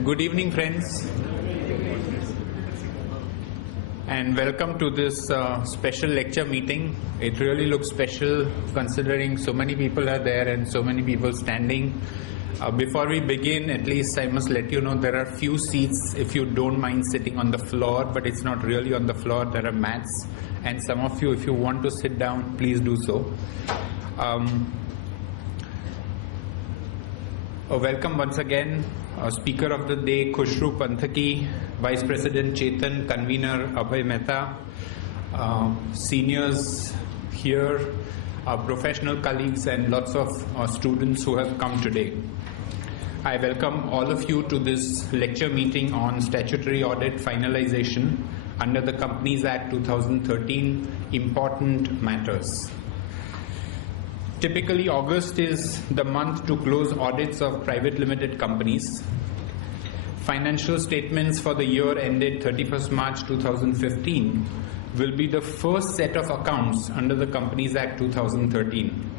Good evening, friends, and welcome to this special lecture meeting. It really looks special considering so many people are there and so many people standing. Before we begin, at least I must let you know there are few seats if you don't mind sitting on the floor, but it's not really on the floor. There are mats, and some of you, if you want to sit down, please do so. Welcome once again. Speaker of the day, Khushroo Panthaky, Vice President Chetan, Convener Abhay Mehta, seniors here, professional colleagues, and lots of students who have come today. I welcome all of you to this lecture meeting on statutory audit finalization under the Companies Act 2013, important matters. Typically, August is the month to close audits of private limited companies. Financial statements for the year ended 31st March 2015 will be the first set of accounts under the Companies Act 2013.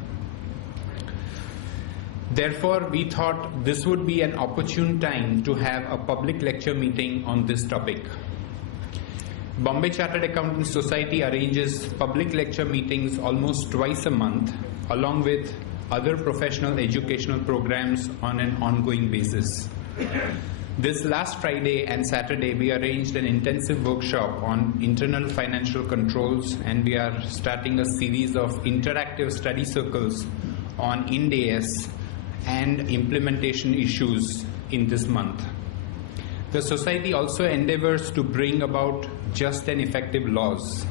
Therefore, we thought this would be an opportune time to have a public lecture meeting on this topic. Bombay Chartered Accountants Society arranges public lecture meetings almost twice a month, along with other professional educational programs on an ongoing basis. This last Friday and Saturday, we arranged an intensive workshop on internal financial controls, and we are starting a series of interactive study circles on Ind AS and implementation issues in this month. The Society also endeavors to bring about just and effective laws.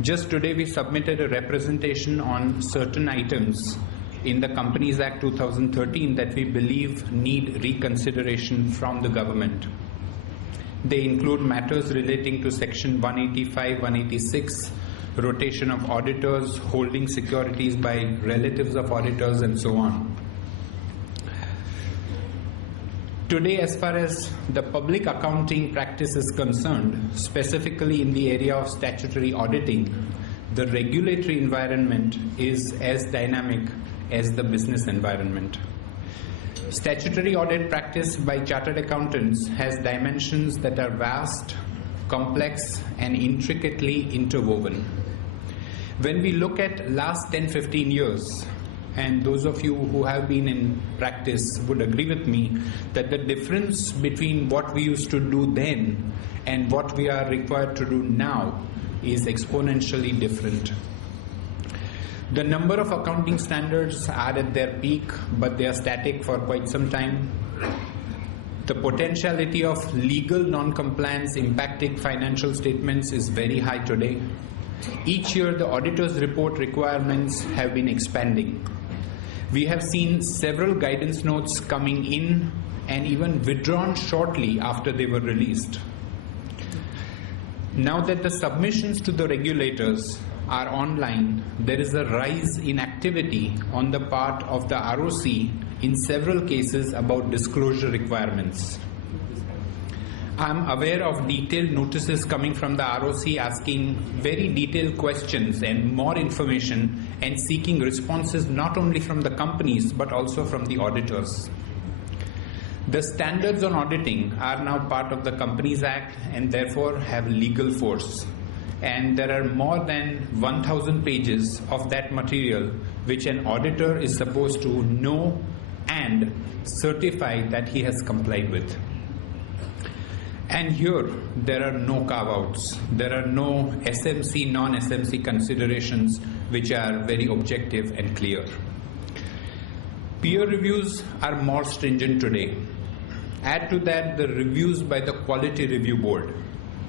Just today we submitted a representation on certain items in the Companies Act 2013 that we believe need reconsideration from the government. They include matters relating to Section 185, 186, rotation of auditors, holding securities by relatives of auditors, and so on. Today, as far as the public accounting practice is concerned, specifically in the area of statutory auditing, the regulatory environment is as dynamic as the business environment. Statutory audit practice by chartered accountants has dimensions that are vast, complex, and intricately interwoven. When we look at last 10-15 years, and those of you who have been in practice would agree with me that the difference between what we used to do then and what we are required to do now is exponentially different. The number of accounting standards are at their peak, but they are static for quite some time. The potentiality of legal non-compliance impacting financial statements is very high today. Each year, the auditor's report requirements have been expanding. We have seen several guidance notes coming in and even withdrawn shortly after they were released. Now that the submissions to the regulators are online, there is a rise in activity on the part of the ROC in several cases about disclosure requirements. I am aware of detailed notices coming from the ROC asking very detailed questions and more information and seeking responses not only from the companies but also from the auditors. The standards on auditing are now part of the Companies Act and therefore have legal force. And there are more than 1,000 pages of that material which an auditor is supposed to know and certify that he has complied with. And here, there are no carve-outs. There are no SMC, non-SMC considerations which are very objective and clear. Peer reviews are more stringent today. Add to that the reviews by the Quality Review Board.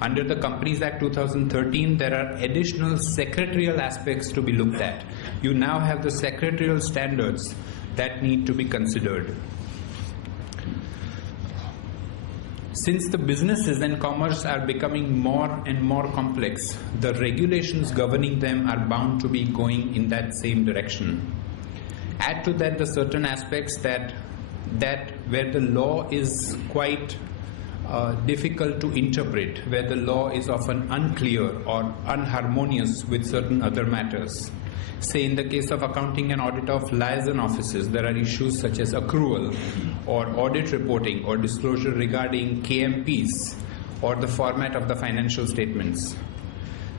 Under the Companies Act 2013, there are additional secretarial aspects to be looked at. You now have the secretarial standards that need to be considered. Since the businesses and commerce are becoming more and more complex, the regulations governing them are bound to be going in that same direction. Add to that the certain aspects that where the law is quite difficult to interpret, where the law is often unclear or unharmonious with certain other matters. Say in the case of accounting and audit of liaison offices, there are issues such as accrual or audit reporting or disclosure regarding KMPs or the format of the financial statements.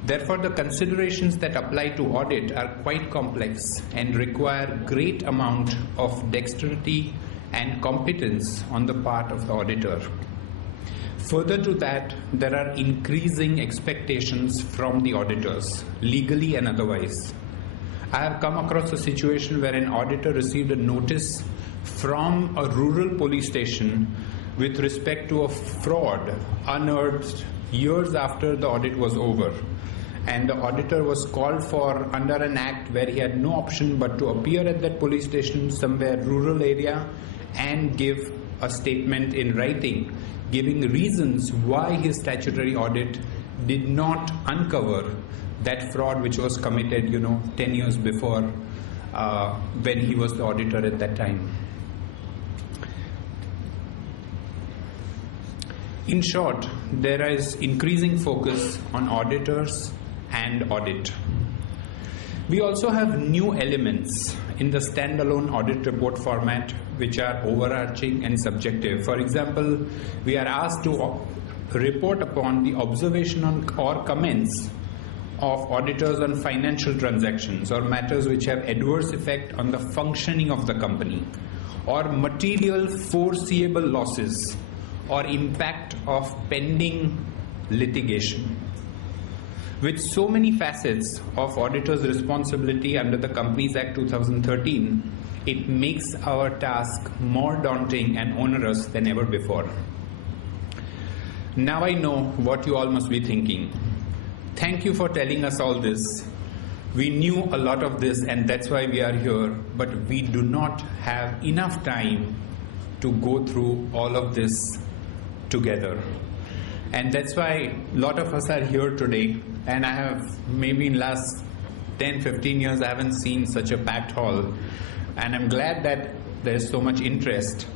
Therefore, the considerations that apply to audit are quite complex and require great amount of dexterity and competence on the part of the auditor. Further to that, there are increasing expectations from the auditors, legally and otherwise. I have come across a situation where an auditor received a notice from a rural police station with respect to a fraud unearthed years after the audit was over. And the auditor was called for under an act where he had no option but to appear at that police station somewhere rural area and give a statement in writing, giving reasons why his statutory audit did not uncover that fraud which was committed, 10 years before when he was the auditor at that time. In short, there is increasing focus on auditors and audit. We also have new elements in the standalone audit report format which are overarching and subjective. For example, we are asked to report upon the observation on or comments of auditors on financial transactions or matters which have adverse effect on the functioning of the company, or material foreseeable losses or impact of pending litigation. With so many facets of auditor's responsibility under the Companies Act 2013, it makes our task more daunting and onerous than ever before. Now I know what you all must be thinking. Thank you for telling us all this. We knew a lot of this and that's why we are here, but we do not have enough time to go through all of this together. And that's why a lot of us are here today, and I have maybe in last 10-15 years I haven't seen such a packed hall, and I'm glad that there's so much interest,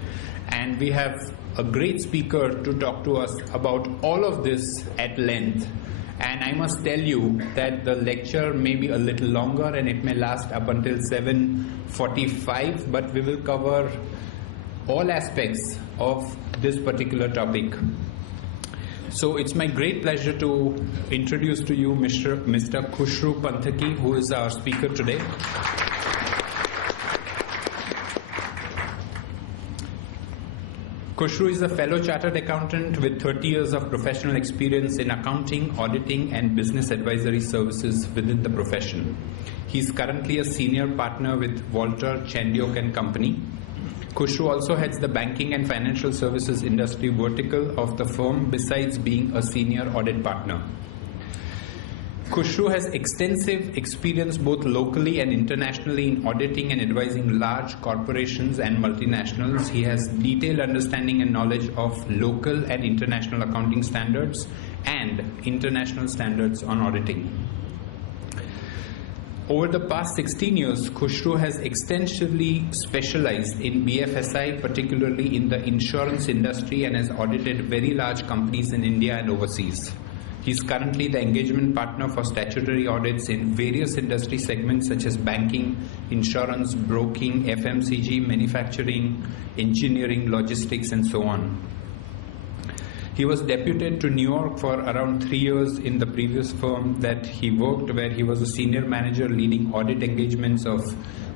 and we have a great speaker to talk to us about all of this at length. And I must tell you that the lecture may be a little longer and it may last up until 7:45, but we will cover all aspects of this particular topic. So it's my great pleasure to introduce to you Mr. Khushroo Panthaky, who is our speaker today. Khushroo is a fellow chartered accountant with 30 years of professional experience in accounting, auditing and business advisory services within the profession. He is currently a senior partner with Walter, Chandiok and Company. Khushroo also heads the banking and financial services industry vertical of the firm, besides being a senior audit partner. Khushroo has extensive experience both locally and internationally in auditing and advising large corporations and multinationals. He has detailed understanding and knowledge of local and international accounting standards and international standards on auditing. Over the past 16 years, Khushroo has extensively specialized in BFSI, particularly in the insurance industry, and has audited very large companies in India and overseas. He is currently the engagement partner for statutory audits in various industry segments such as banking, insurance, broking, FMCG, manufacturing, engineering, logistics, and so on. He was deputed to New York for around 3 years in the previous firm that he worked, where he was a senior manager leading audit engagements of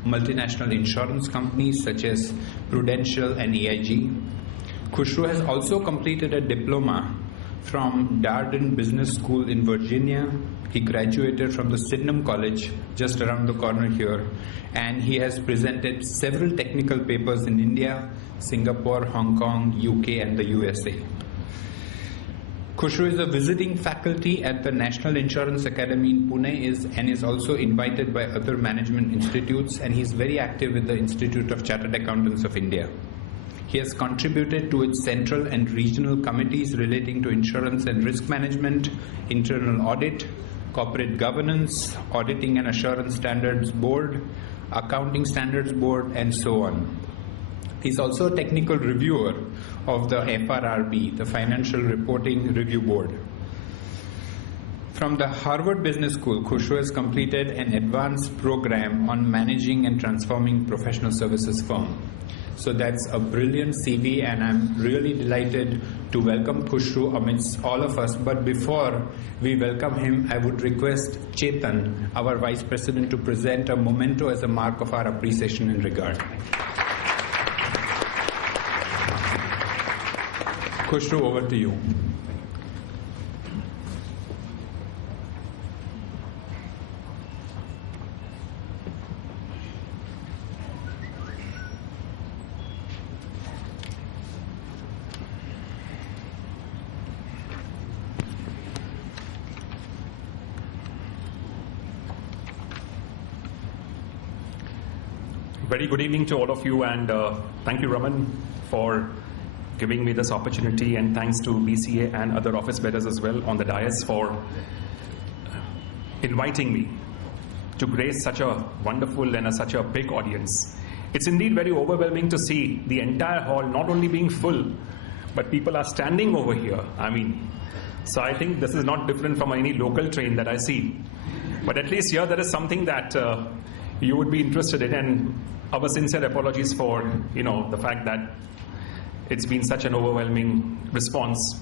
multinational insurance companies such as Prudential and AIG. Khushroo has also completed a diploma from Darden Business School in Virginia. He graduated from the Sydenham College just around the corner here, and he has presented several technical papers in India, Singapore, Hong Kong, UK and the USA. Khushroo is a visiting faculty at the National Insurance Academy in Pune and is also invited by other management institutes, and he is very active with the Institute of Chartered Accountants of India. He has contributed to its central and regional committees relating to insurance and risk management, internal audit, corporate governance, auditing and assurance standards board, accounting standards board, and so on. He is also a technical reviewer of the FRRB, the Financial Reporting Review Board. From the Harvard Business School, Khushroo has completed an advanced program on managing and transforming professional services firm. So that's a brilliant CV, and I'm really delighted to welcome Khushroo amidst all of us. But before we welcome him, I would request Chetan, our Vice President, to present a memento as a mark of our appreciation and regard. Khushroo, over to you. Very good evening to all of you, and thank you, Raman, for giving me this opportunity, and thanks to BCA and other office bearers as well on the dais for inviting me to grace such a wonderful and such a big audience. It's indeed very overwhelming to see the entire hall not only being full, but people are standing over here. So I think this is not different from any local train that I see. But at least here there is something that you would be interested in, and our sincere apologies for the fact that it's been such an overwhelming response.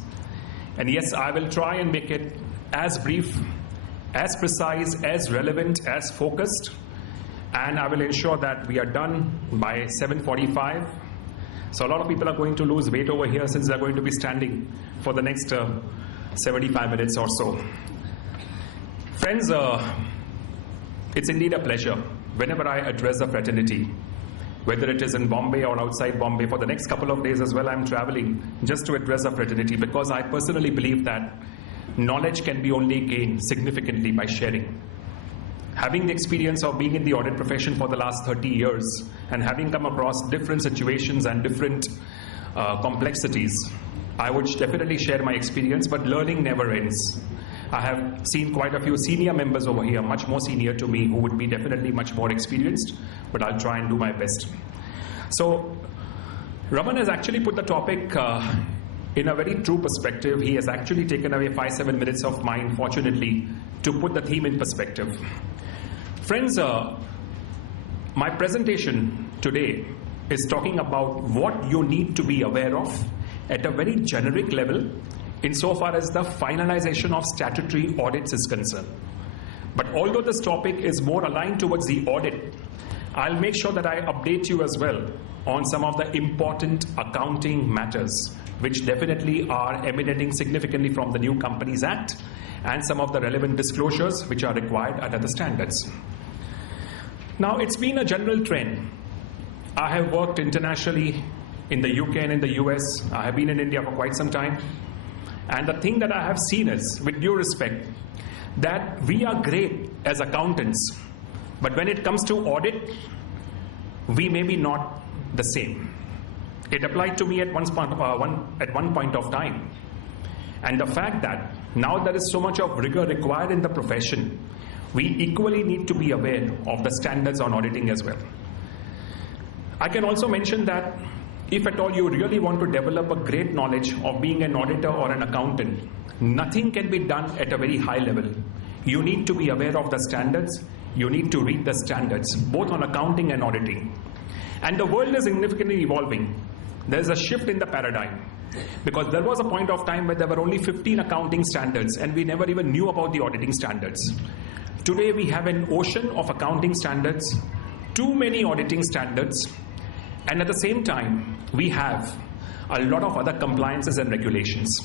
And yes, I will try and make it as brief, as precise, as relevant, as focused, and I will ensure that we are done by 7:45. So a lot of people are going to lose weight over here since they're going to be standing for the next 75 minutes or so. Friends, it's indeed a pleasure whenever I address the fraternity, whether it is in Bombay or outside Bombay. For the next couple of days as well, I'm traveling just to address the fraternity, because I personally believe that knowledge can be only gained significantly by sharing. Having the experience of being in the audit profession for the last 30 years and having come across different situations and different complexities, I would definitely share my experience, but learning never ends. I have seen quite a few senior members over here, much more senior to me, who would be definitely much more experienced, but I'll try and do my best. So, Raman has actually put the topic in a very true perspective. He has actually taken away 5-7 minutes of mine, fortunately, to put the theme in perspective. Friends, my presentation today is talking about what you need to be aware of at a very generic level, insofar as the finalization of statutory audits is concerned. But although this topic is more aligned towards the audit, I'll make sure that I update you as well on some of the important accounting matters, which definitely are emanating significantly from the New Companies Act and some of the relevant disclosures which are required under the standards. Now, it's been a general trend. I have worked internationally in the UK and in the US. I have been in India for quite some time. And the thing that I have seen is, with due respect, that we are great as accountants, but when it comes to audit, we may be not the same. It applied to me at one point of time. And the fact that now there is so much of rigor required in the profession, we equally need to be aware of the standards on auditing as well. I can also mention that if at all you really want to develop a great knowledge of being an auditor or an accountant, nothing can be done at a very high level. You need to be aware of the standards. You need to read the standards, both on accounting and auditing. And the world is significantly evolving. There's a shift in the paradigm, because there was a point of time where there were only 15 accounting standards and we never even knew about the auditing standards. Today we have an ocean of accounting standards, too many auditing standards, and at the same time, we have a lot of other compliances and regulations.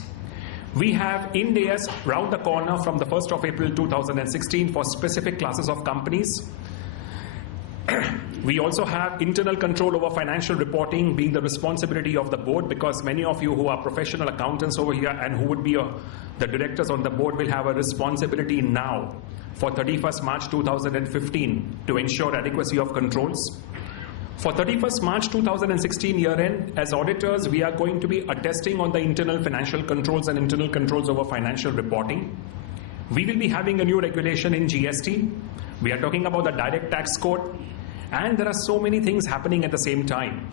We have Ind AS round the corner from the 1st of April 2016 for specific classes of companies. We also have internal control over financial reporting being the responsibility of the board, because many of you who are professional accountants over here and who would be the directors on the board will have a responsibility now for 31st March 2015 to ensure adequacy of controls. For 31st March 2016 year end, as auditors, we are going to be attesting on the internal financial controls and internal controls over financial reporting. We will be having a new regulation in GST. We are talking about the direct tax code, and there are so many things happening at the same time.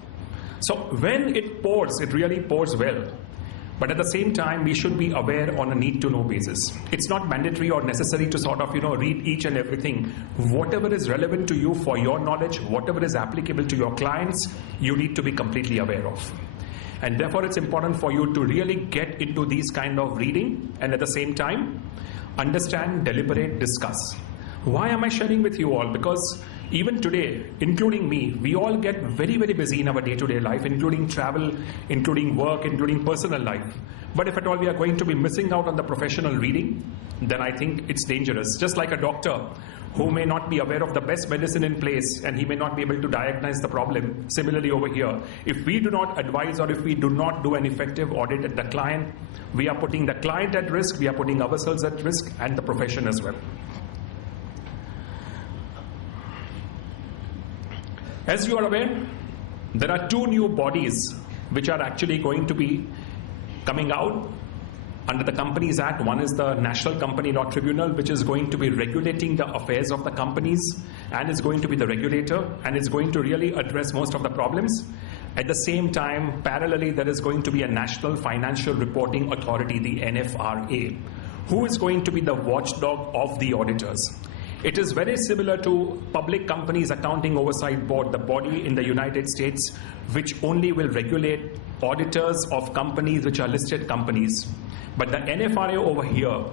So when it pours, it really pours well. But at the same time, we should be aware on a need-to-know basis. It's not mandatory or necessary to sort of, read each and everything. Whatever is relevant to you for your knowledge, whatever is applicable to your clients, you need to be completely aware of. And therefore, it's important for you to really get into these kind of reading and at the same time, understand, deliberate, discuss. Why am I sharing with you all? Because even today, including me, we all get very, very busy in our day-to-day life, including travel, including work, including personal life. But if at all we are going to be missing out on the professional reading, then I think it's dangerous. Just like a doctor who may not be aware of the best medicine in place and he may not be able to diagnose the problem. Similarly over here, if we do not advise or if we do not do an effective audit at the client, we are putting the client at risk, we are putting ourselves at risk and the profession as well. As you are aware, there are two new bodies which are actually going to be coming out under the Companies Act. One is the National Company Law Tribunal, which is going to be regulating the affairs of the companies and is going to be the regulator and is going to really address most of the problems. At the same time, parallelly, there is going to be a National Financial Reporting Authority, the NFRA, who is going to be the watchdog of the auditors. It is very similar to Public Companies Accounting Oversight Board, the body in the United States, which only will regulate auditors of companies which are listed companies. But the NFRA over here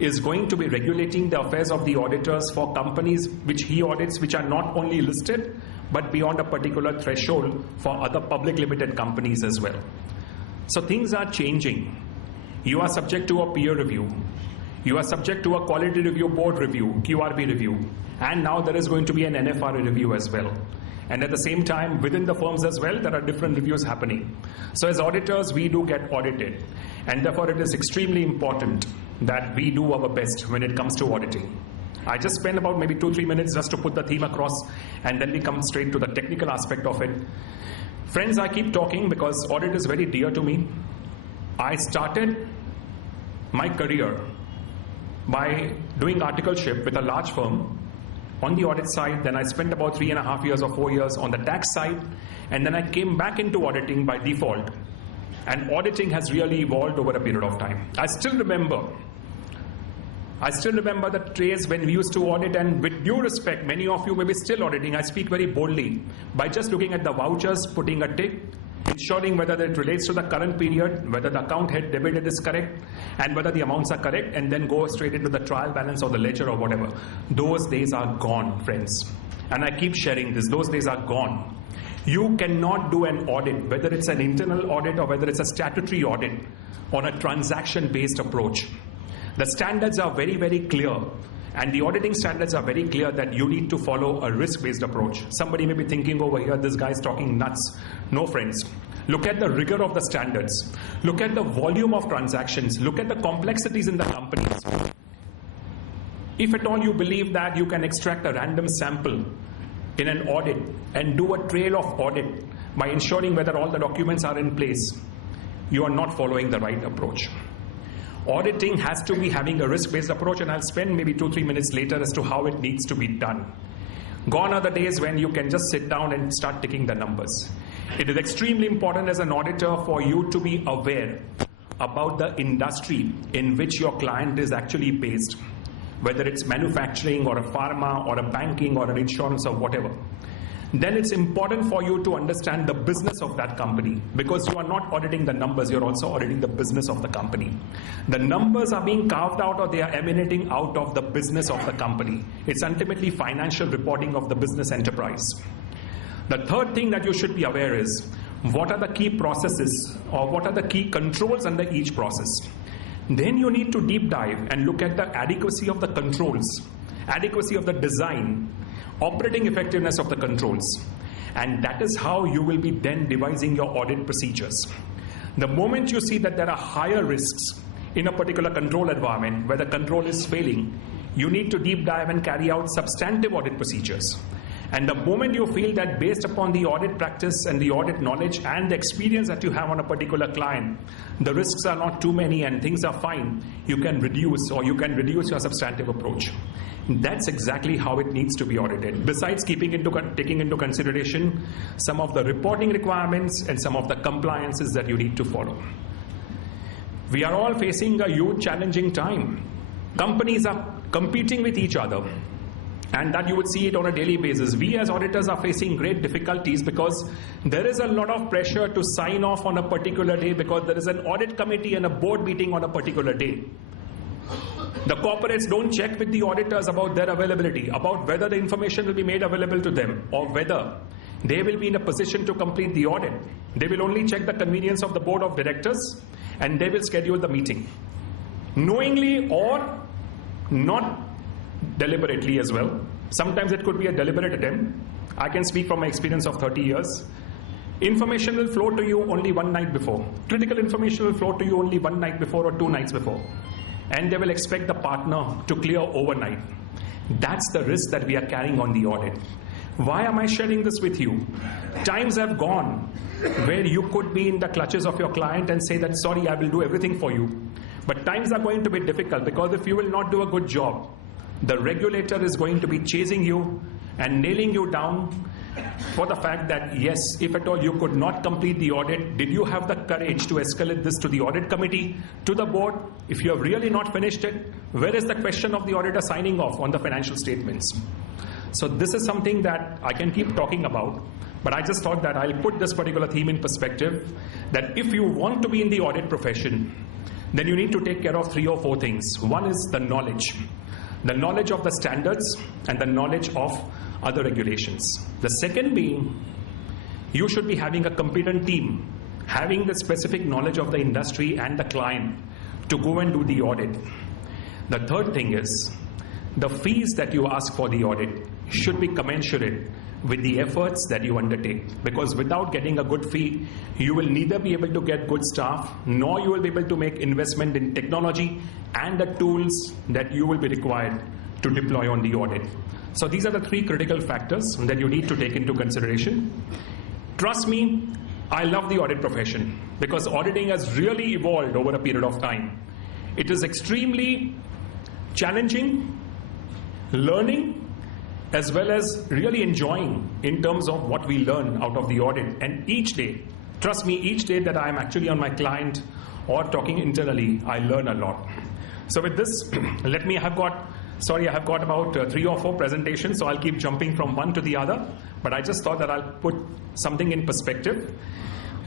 is going to be regulating the affairs of the auditors for companies which he audits, which are not only listed, but beyond a particular threshold for other public limited companies as well. So things are changing. You are subject to a peer review. You are subject to a quality review board review, QRB review, and now there is going to be an NFRA review as well. And at the same time, within the firms as well, there are different reviews happening. So as auditors, we do get audited. And therefore, it is extremely important that we do our best when it comes to auditing. I just spent about maybe 2-3 minutes just to put the theme across, and then we come straight to the technical aspect of it. Friends, I keep talking because audit is very dear to me. I started my career by doing articleship with a large firm on the audit side. Then I spent about 3.5 years or 4 years on the tax side, and then I came back into auditing by default. And auditing has really evolved over a period of time. I still remember the days when we used to audit, and with due respect, many of you may be still auditing. I speak very boldly by just looking at the vouchers, putting a tick, ensuring whether it relates to the current period, whether the account head debited is correct, and whether the amounts are correct, and then go straight into the trial balance or the ledger or whatever. Those days are gone, friends. And I keep sharing this. Those days are gone. You cannot do an audit, whether it's an internal audit or whether it's a statutory audit, on a transaction-based approach. The standards are very, very clear. And the auditing standards are very clear that you need to follow a risk-based approach. Somebody may be thinking over here, this guy's talking nuts. No, friends. Look at the rigor of the standards. Look at the volume of transactions. Look at the complexities in the companies. If at all you believe that you can extract a random sample in an audit and do a trail of audit by ensuring whether all the documents are in place, you are not following the right approach. Auditing has to be having a risk-based approach, and I'll spend maybe 2-3 minutes later as to how it needs to be done. Gone are the days when you can just sit down and start ticking the numbers. It is extremely important as an auditor for you to be aware about the industry in which your client is actually based, whether it's manufacturing or a pharma or a banking or an insurance or whatever. Then it's important for you to understand the business of that company, because you are not auditing the numbers, you're also auditing the business of the company. The numbers are being carved out or they are emanating out of the business of the company. It's ultimately financial reporting of the business enterprise. The third thing that you should be aware is, what are the key processes or what are the key controls under each process? Then you need to deep dive and look at the adequacy of the controls, adequacy of the design, operating effectiveness of the controls. And that is how you will be then devising your audit procedures. The moment you see that there are higher risks in a particular control environment where the control is failing, you need to deep dive and carry out substantive audit procedures. And the moment you feel that based upon the audit practice and the audit knowledge and the experience that you have on a particular client, the risks are not too many and things are fine, you can reduce your substantive approach. That's exactly how it needs to be audited. Besides taking into consideration some of the reporting requirements and some of the compliances that you need to follow. We are all facing a huge challenging time. Companies are competing with each other, and that you would see it on a daily basis. We as auditors are facing great difficulties because there is a lot of pressure to sign off on a particular day because there is an audit committee and a board meeting on a particular day. The corporates don't check with the auditors about their availability, about whether the information will be made available to them or whether they will be in a position to complete the audit. They will only check the convenience of the board of directors and they will schedule the meeting. Knowingly or not deliberately as well. Sometimes it could be a deliberate attempt. I can speak from my experience of 30 years. Information will flow to you only one night before. Critical information will flow to you only one night before or 2 nights before. And they will expect the partner to clear overnight. That's the risk that we are carrying on the audit. Why am I sharing this with you? Times have gone where you could be in the clutches of your client and say that, sorry, I will do everything for you. But times are going to be difficult because if you will not do a good job, the regulator is going to be chasing you and nailing you down for the fact that, yes, if at all you could not complete the audit, did you have the courage to escalate this to the audit committee, to the board? If you have really not finished it, where is the question of the auditor signing off on the financial statements? So this is something that I can keep talking about, but I just thought that I'll put this particular theme in perspective, that if you want to be in the audit profession, then you need to take care of 3 or 4 things. One is the knowledge of the standards and the knowledge of other regulations. The second being, you should be having a competent team, having the specific knowledge of the industry and the client to go and do the audit. The third thing is, the fees that you ask for the audit should be commensurate with the efforts that you undertake, because without getting a good fee, you will neither be able to get good staff, nor you will be able to make investment in technology and the tools that you will be required to deploy on the audit. So these are the 3 critical factors that you need to take into consideration. Trust me, I love the audit profession because auditing has really evolved over a period of time. It is extremely challenging, learning, as well as really enjoying in terms of what we learn out of the audit. And each day, trust me, each day that I'm actually on my client or talking internally, I learn a lot. So with this, I have got about 3 or 4 presentations, so I'll keep jumping from one to the other. But I just thought that I'll put something in perspective.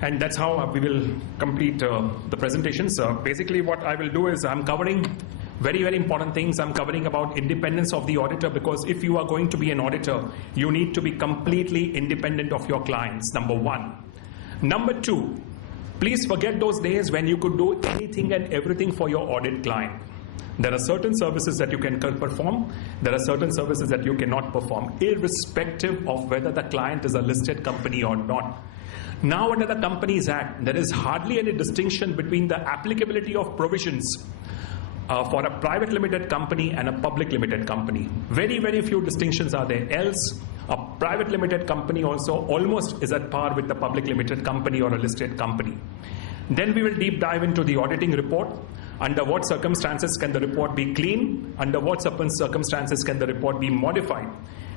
And that's how we will complete the presentations. Basically what I will do is I'm covering very, very important things. I'm covering about independence of the auditor, because if you are going to be an auditor, you need to be completely independent of your clients, number 1. Number 2, please forget those days when you could do anything and everything for your audit client. There are certain services that you can perform. There are certain services that you cannot perform, irrespective of whether the client is a listed company or not. Now, under the Companies Act, there is hardly any distinction between the applicability of provisions for a private limited company and a public limited company. Very, very few distinctions are there. Else, a private limited company also almost is at par with the public limited company or a listed company. Then we will deep dive into the auditing report. Under what circumstances can the report be clean? Under what circumstances can the report be modified?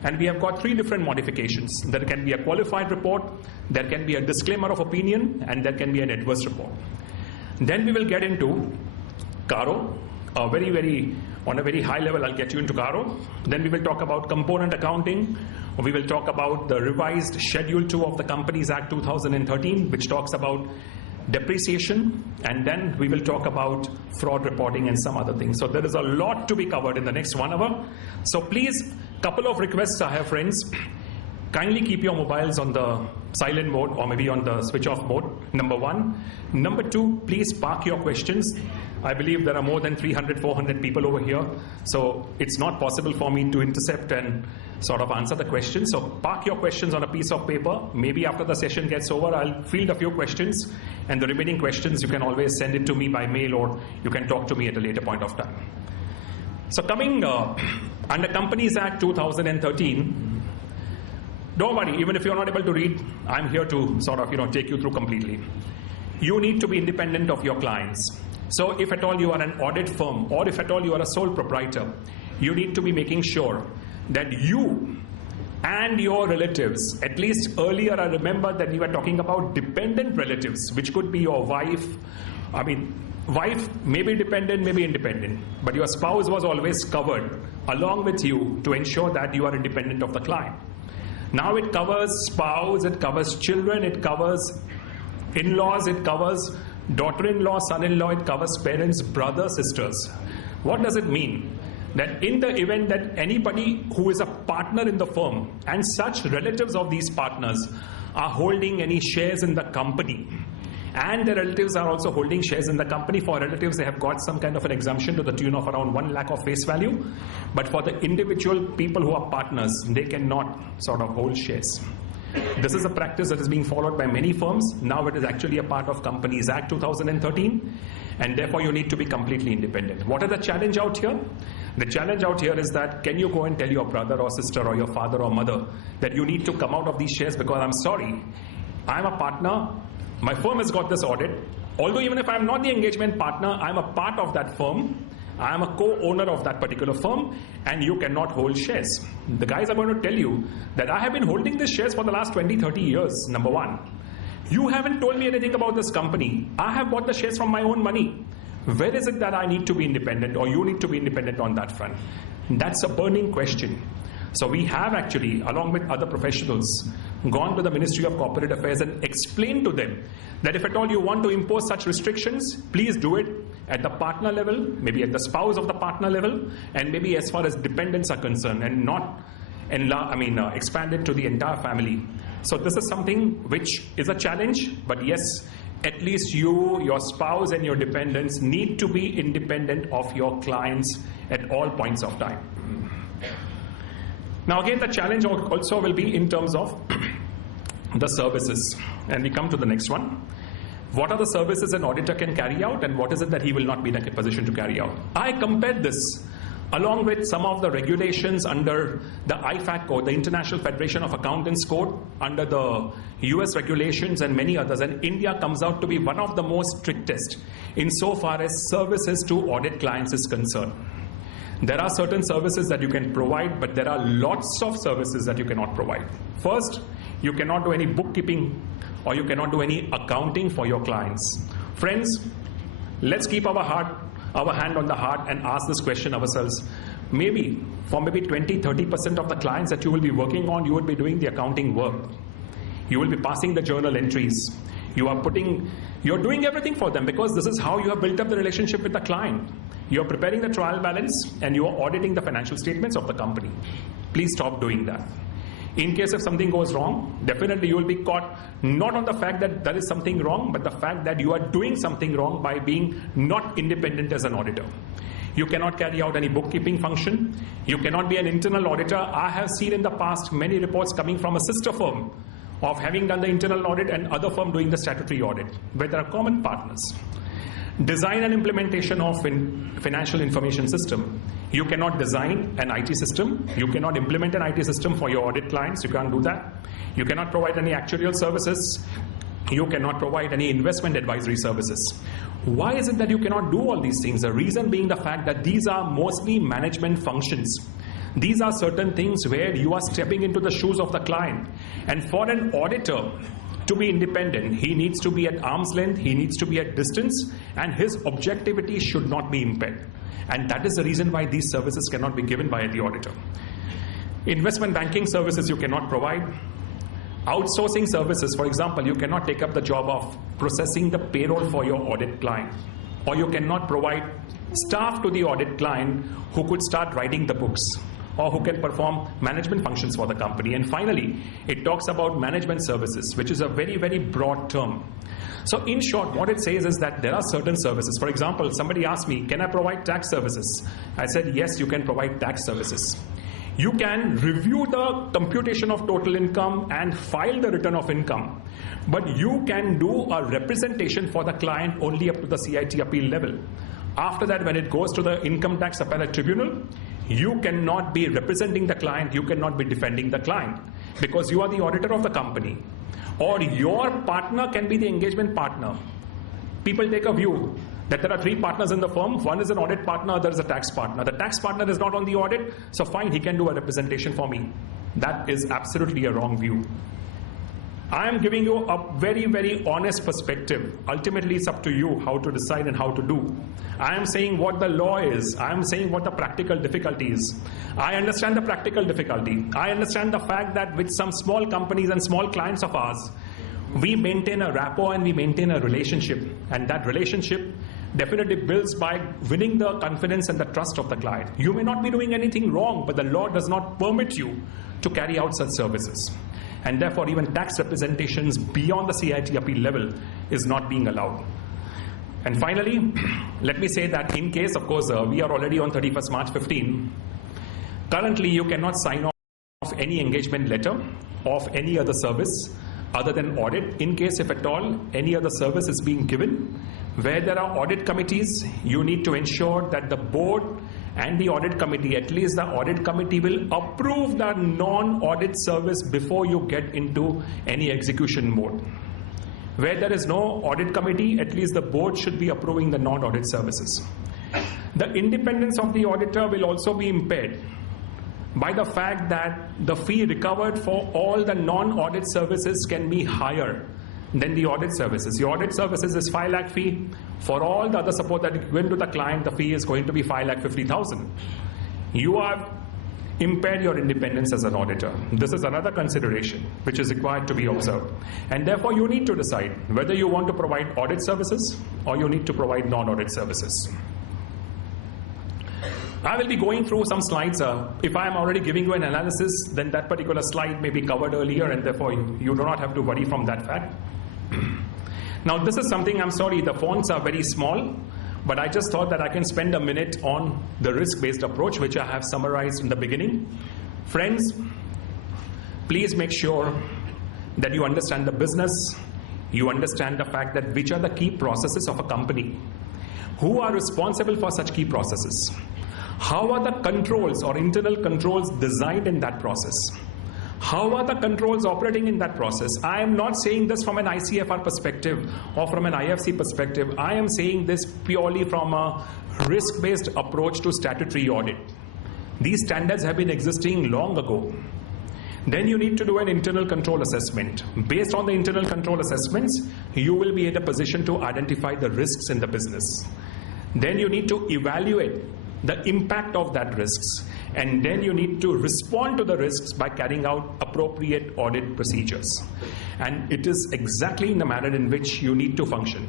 And we have got 3 different modifications. There can be a qualified report, there can be a disclaimer of opinion, and there can be an adverse report. Then we will get into CARO. On a very high level, I'll get you into CARO. Then we will talk about component accounting. We will talk about the revised Schedule 2 of the Companies Act 2013, which talks about depreciation, and then we will talk about fraud reporting and some other things. So there is a lot to be covered in the next 1 hour. So please, couple of requests I have, friends. Kindly keep your mobiles on the silent mode or maybe on the switch off mode, number 1. Number 2, please park your questions. I believe there are more than 300, 400 people over here. So it's not possible for me to intercept and sort of answer the questions. So park your questions on a piece of paper. Maybe after the session gets over, I'll field a few questions. And the remaining questions, you can always send it to me by mail or you can talk to me at a later point of time. So coming under Companies Act 2013, don't worry, even if you're not able to read, I'm here to sort of, take you through completely. You need to be independent of your clients. So if at all you are an audit firm or if at all you are a sole proprietor, you need to be making sure that you and your relatives, at least earlier I remember that we were talking about dependent relatives, which could be your wife I mean, wife may be dependent, may be independent, but your spouse was always covered along with you to ensure that you are independent of the client. Now it covers spouse, it covers children, it covers in-laws, it covers daughter-in-law, son-in-law, it covers parents, brothers, sisters. What does it mean? That in the event that anybody who is a partner in the firm and such relatives of these partners are holding any shares in the company, and their relatives are also holding shares in the company. For relatives, they have got some kind of an exemption to the tune of around 1 lakh of face value. But for the individual people who are partners, they cannot sort of hold shares. This is a practice that is being followed by many firms. Now it is actually a part of Companies Act 2013, and therefore you need to be completely independent. What is the challenge out here? The challenge out here is that can you go and tell your brother or sister or your father or mother that you need to come out of these shares because I'm sorry, I'm a partner, my firm has got this audit. Although even if I'm not the engagement partner, I'm a part of that firm. I am a co-owner of that particular firm, and you cannot hold shares. The guys are going to tell you that I have been holding these shares for the last 20, 30 years, number one. You haven't told me anything about this company. I have bought the shares from my own money. Where is it that I need to be independent or you need to be independent on that front? That's a burning question. So we have actually, along with other professionals, gone to the Ministry of Corporate Affairs and explained to them that if at all you want to impose such restrictions, please do it at the partner level, maybe at the spouse of the partner level, and maybe as far as dependents are concerned, and not expand it to the entire family. So this is something which is a challenge, but yes, at least you, your spouse and your dependents need to be independent of your clients at all points of time. Now again, the challenge also will be in terms of the services. And we come to the next one. What are the services an auditor can carry out, and what is it that he will not be in a position to carry out? I compared this along with some of the regulations under the IFAC code, the International Federation of Accountants Code, under the US regulations and many others. And India comes out to be one of the most strictest insofar as services to audit clients is concerned. There are certain services that you can provide, but there are lots of services that you cannot provide. First, you cannot do any bookkeeping or you cannot do any accounting for your clients. Friends, let's keep our hand on the heart and ask this question ourselves. Maybe 20-30% of the clients that you will be working on, you will be doing the accounting work. You will be passing the journal entries. You're doing everything for them because this is how you have built up the relationship with the client. You're preparing the trial balance and you are auditing the financial statements of the company. Please stop doing that. In case if something goes wrong, definitely you will be caught not on the fact that there is something wrong, but the fact that you are doing something wrong by being not independent as an auditor. You cannot carry out any bookkeeping function. You cannot be an internal auditor. I have seen in the past many reports coming from a sister firm of having done the internal audit and other firm doing the statutory audit, where there are common partners. Design and implementation of financial information system. You cannot design an IT system. You cannot implement an IT system for your audit clients. You can't do that. You cannot provide any actuarial services. You cannot provide any investment advisory services. Why is it that you cannot do all these things? The reason being the fact that these are mostly management functions. These are certain things where you are stepping into the shoes of the client. And for an auditor to be independent, he needs to be at arm's length, he needs to be at distance, and his objectivity should not be impaired. And that is the reason why these services cannot be given by the auditor. Investment banking services you cannot provide. Outsourcing services, for example, you cannot take up the job of processing the payroll for your audit client. Or you cannot provide staff to the audit client who could start writing the books, or who can perform management functions for the company. And finally, it talks about management services, which is a very, very broad term. So in short, what it says is that there are certain services. For example, somebody asked me, can I provide tax services? I said, yes, you can provide tax services. You can review the computation of total income and file the return of income. But you can do a representation for the client only up to the CIT appeal level. After that, when it goes to the income tax appellate tribunal, you cannot be representing the client, you cannot be defending the client, because you are the auditor of the company. Or your partner can be the engagement partner. People take a view that there are three partners in the firm. One is an audit partner, other is a tax partner. The tax partner is not on the audit, so fine, he can do a representation for me. That is absolutely a wrong view. I am giving you a very, very honest perspective. Ultimately, it's up to you how to decide and how to do. I am saying what the law is. I am saying what the practical difficulty is. I understand the practical difficulty. I understand the fact that with some small companies and small clients of ours, we maintain a rapport and we maintain a relationship. And that relationship definitely builds by winning the confidence and the trust of the client. You may not be doing anything wrong, but the law does not permit you to carry out such services. And therefore, even tax representations beyond the CITRP level is not being allowed. And finally, let me say that in case, of course, we are already on 31st March 15. Currently, you cannot sign off any engagement letter of any other service other than audit. In case, if at all, any other service is being given, where there are audit committees, you need to ensure that the board and the audit committee, at least the audit committee, will approve the non-audit service before you get into any execution mode. Where there is no audit committee, at least the board should be approving the non-audit services. The independence of the auditor will also be impaired by the fact that the fee recovered for all the non-audit services can be higher than the audit services. The audit services is 5 lakh fee. For all the other support that is given to the client, the fee is going to be 5,50,000. You have impaired your independence as an auditor. This is another consideration which is required to be observed. And therefore, you need to decide whether you want to provide audit services or you need to provide non-audit services. I will be going through some slides. If I am already giving you an analysis, then that particular slide may be covered earlier, and therefore you do not have to worry from that fact. Now, this is something, I'm sorry, the fonts are very small, but I just thought that I can spend a minute on the risk-based approach, which I have summarized in the beginning. Friends, please make sure that you understand the business, you understand the fact that which are the key processes of a company, who are responsible for such key processes, how are the controls or internal controls designed in that process, how are the controls operating in that process. I am not saying this from an ICFR perspective or from an IFC perspective. I am saying this purely from a risk-based approach to statutory audit. These standards have been existing long ago. Then you need to do an internal control assessment. Based on the internal control assessments, you will be in a position to identify the risks in the business. Then you need to evaluate the impact of that risks, and then you need to respond to the risks by carrying out appropriate audit procedures. And it is exactly in the manner in which you need to function.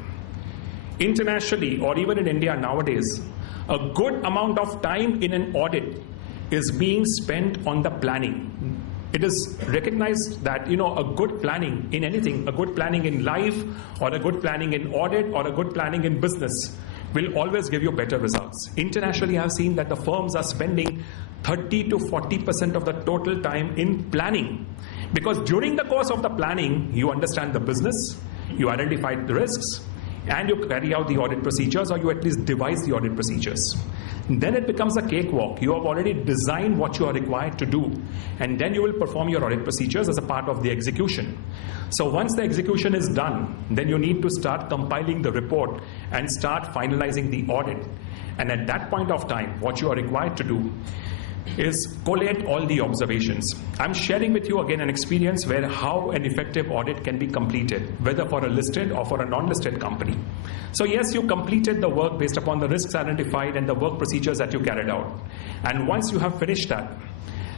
Internationally, or even in India nowadays, a good amount of time in an audit is being spent on the planning. It is recognized that, a good planning in anything, a good planning in life, or a good planning in audit, or a good planning in business will always give you better results. Internationally, I have seen that the firms are spending 30 to 40% of the total time in planning. Because during the course of the planning, you understand the business, you identify the risks, and you carry out the audit procedures, or you at least devise the audit procedures. Then it becomes a cakewalk. You have already designed what you are required to do, and then you will perform your audit procedures as a part of the execution. So once the execution is done, then you need to start compiling the report and start finalizing the audit. And at that point of time, what you are required to do is collate all the observations. I'm sharing with you again an experience where how an effective audit can be completed, whether for a listed or for a non-listed company. So yes, you completed the work based upon the risks identified and the work procedures that you carried out. And once you have finished that,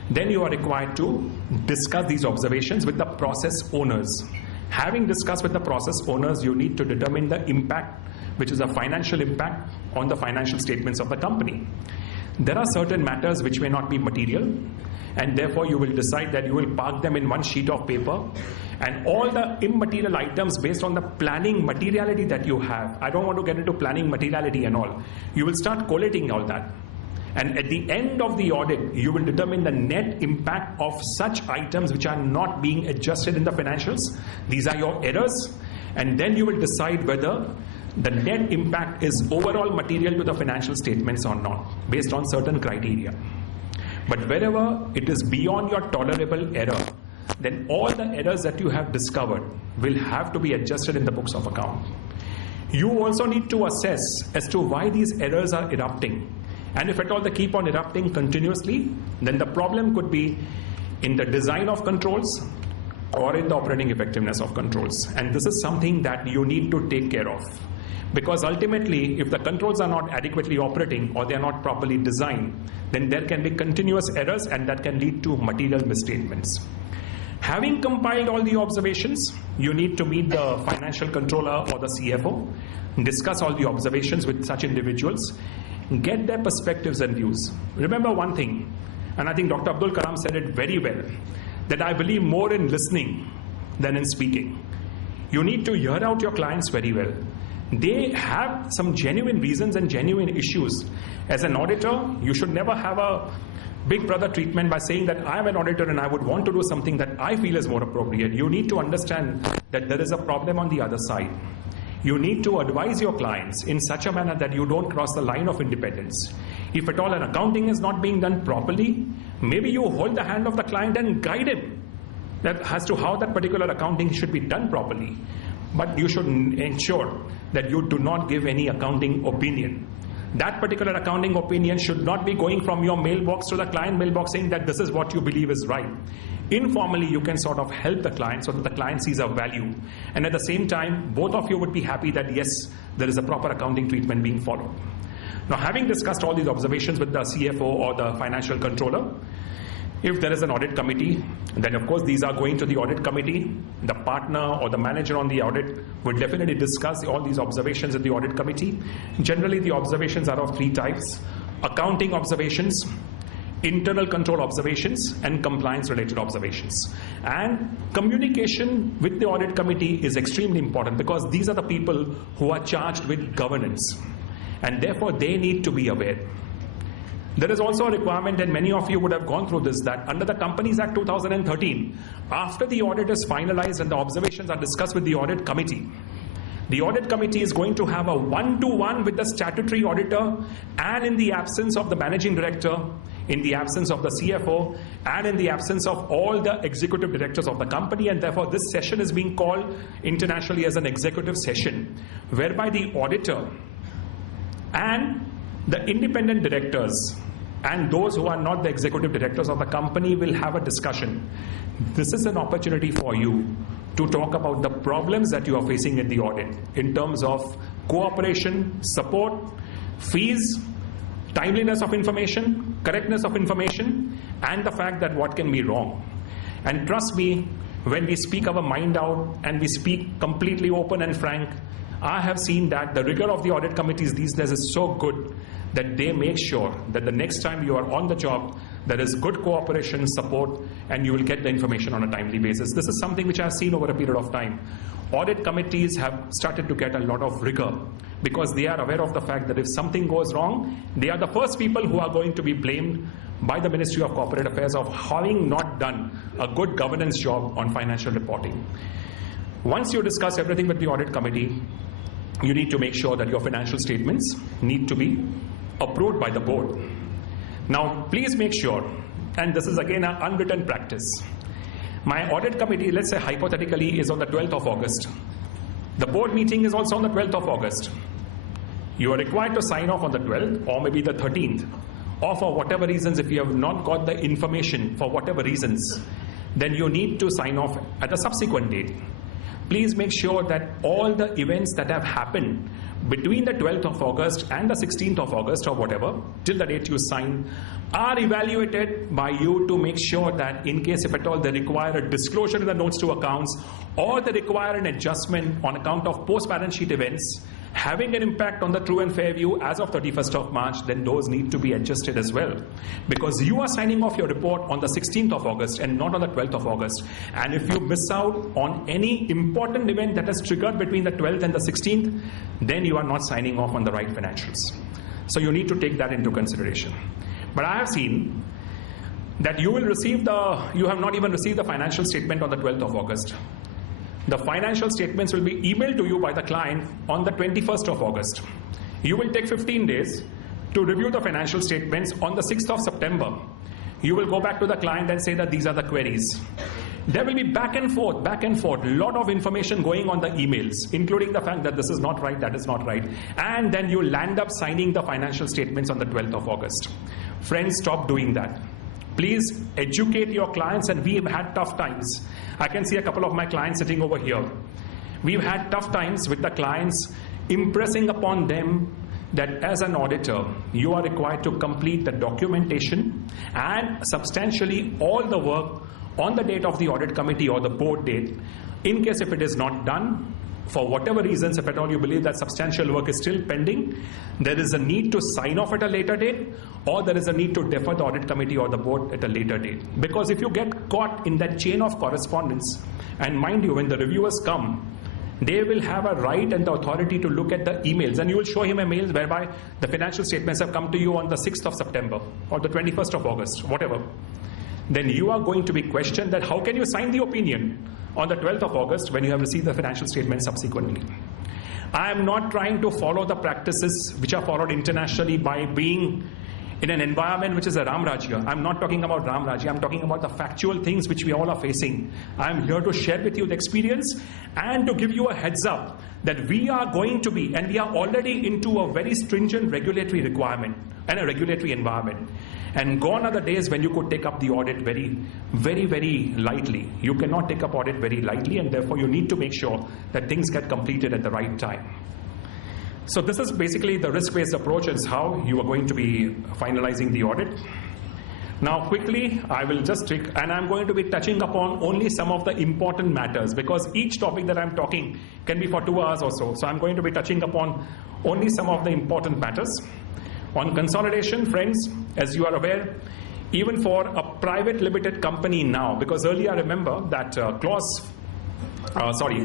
then you are required to discuss these observations with the process owners. Having discussed with the process owners, you need to determine the impact, which is a financial impact on the financial statements of the company. There are certain matters which may not be material, and therefore you will decide that you will park them in one sheet of paper, and all the immaterial items based on the planning materiality that you have. I don't want to get into planning materiality and all. You will start collating all that. And at the end of the audit, you will determine the net impact of such items which are not being adjusted in the financials. These are your errors. And then you will decide whether the net impact is overall material to the financial statements or not, based on certain criteria. But wherever it is beyond your tolerable error, then all the errors that you have discovered will have to be adjusted in the books of account. You also need to assess as to why these errors are erupting. And if at all they keep on erupting continuously, then the problem could be in the design of controls, or in the operating effectiveness of controls. And this is something that you need to take care of. Because ultimately, if the controls are not adequately operating or they are not properly designed, then there can be continuous errors and that can lead to material misstatements. Having compiled all the observations, you need to meet the financial controller or the CFO, discuss all the observations with such individuals, get their perspectives and views. Remember one thing, and I think Dr. Abdul Kalam said it very well, that I believe more in listening than in speaking. You need to hear out your clients very well. They have some genuine reasons and genuine issues. As an auditor, you should never have a big brother treatment by saying that I am an auditor and I would want to do something that I feel is more appropriate. You need to understand that there is a problem on the other side. You need to advise your clients in such a manner that you don't cross the line of independence. If at all an accounting is not being done properly, maybe you hold the hand of the client and guide him as to how that particular accounting should be done properly. But you should ensure that you do not give any accounting opinion. That particular accounting opinion should not be going from your mailbox to the client mailbox saying that this is what you believe is right. Informally, you can sort of help the client so that the client sees a value. And at the same time, both of you would be happy that yes, there is a proper accounting treatment being followed. Now, having discussed all these observations with the CFO or the financial controller, if there is an audit committee, then of course these are going to the audit committee. The partner or the manager on the audit would definitely discuss all these observations at the audit committee. Generally, the observations are of three types: accounting observations, internal control observations, and compliance related observations. And communication with the audit committee is extremely important because these are the people who are charged with governance, and therefore they need to be aware. There is also a requirement, and many of you would have gone through this, that under the Companies Act 2013, after the audit is finalized and the observations are discussed with the audit committee, the audit committee is going to have a one-to-one with the statutory auditor, and in the absence of the managing director, in the absence of the CFO, and in the absence of all the executive directors of the company, and therefore this session is being called internationally as an executive session, whereby the auditor and the independent directors and those who are not the executive directors of the company will have a discussion. This is an opportunity for you to talk about the problems that you are facing in the audit in terms of cooperation, support, fees, timeliness of information, correctness of information, and the fact that what can be wrong. And trust me, when we speak our mind out and we speak completely open and frank, I have seen that the rigor of the audit committees these days is so good that they make sure that the next time you are on the job, there is good cooperation, support, and you will get the information on a timely basis. This is something which I have seen over a period of time. Audit committees have started to get a lot of rigor because they are aware of the fact that if something goes wrong, they are the first people who are going to be blamed by the Ministry of Corporate Affairs of having not done a good governance job on financial reporting. Once you discuss everything with the audit committee, you need to make sure that your financial statements need to be approved by the board. Now, please make sure, and this is again an unwritten practice, my audit committee, let's say hypothetically, is on the 12th of August. The board meeting is also on the 12th of August. You are required to sign off on the 12th or maybe the 13th, or for whatever reasons, if you have not got the information for whatever reasons, then you need to sign off at a subsequent date. Please make sure that all the events that have happened between the 12th of August and the 16th of August or whatever, till the date you sign, are evaluated by you to make sure that in case if at all they require a disclosure in the notes to accounts or they require an adjustment on account of post-balance sheet events having an impact on the true and fair view as of 31st of March, then those need to be adjusted as well. Because you are signing off your report on the 16th of August and not on the 12th of August. And if you miss out on any important event that is triggered between the 12th and the 16th, then you are not signing off on the right financials. So you need to take that into consideration. But I have seen that you have not even received the financial statement on the 12th of August. The financial statements will be emailed to you by the client on the 21st of August. You will take 15 days to review the financial statements on the 6th of September. You will go back to the client and say that these are the queries. There will be back and forth, a lot of information going on the emails, including the fact that this is not right, that is not right. And then you'll land up signing the financial statements on the 12th of August. Friends, stop doing that. Please educate your clients, and we have had tough times. I can see a couple of my clients sitting over here. We've had tough times with the clients, impressing upon them that as an auditor, you are required to complete the documentation and substantially all the work on the date of the audit committee or the board date. In case if it is not done, for whatever reasons, if at all you believe that substantial work is still pending, there is a need to sign off at a later date, or there is a need to defer the audit committee or the board at a later date. Because if you get caught in that chain of correspondence, and mind you, when the reviewers come, they will have a right and the authority to look at the emails, and you will show him a mail whereby the financial statements have come to you on the 6th of September or the 21st of August, whatever. Then you are going to be questioned that how can you sign the opinion on the 12th of August when you have received the financial statement subsequently. I am not trying to follow the practices which are followed internationally by being in an environment which is a Ram Rajya. I'm not talking about Ram Rajya, I'm talking about the factual things which we all are facing. I'm here to share with you the experience and to give you a heads up that we are going to be, and we are already into a very stringent regulatory requirement and a regulatory environment. And gone are the days when you could take up the audit very, very, very lightly. You cannot take up audit very lightly, and therefore you need to make sure that things get completed at the right time. So this is basically the risk-based approach, is how you are going to be finalizing the audit. Now quickly, I will just take, and I'm going to be touching upon only some of the important matters, because each topic that I'm talking can be for 2 hours or so. So I'm going to be touching upon only some of the important matters. On consolidation, friends, as you are aware, even for a private limited company now, because earlier I remember that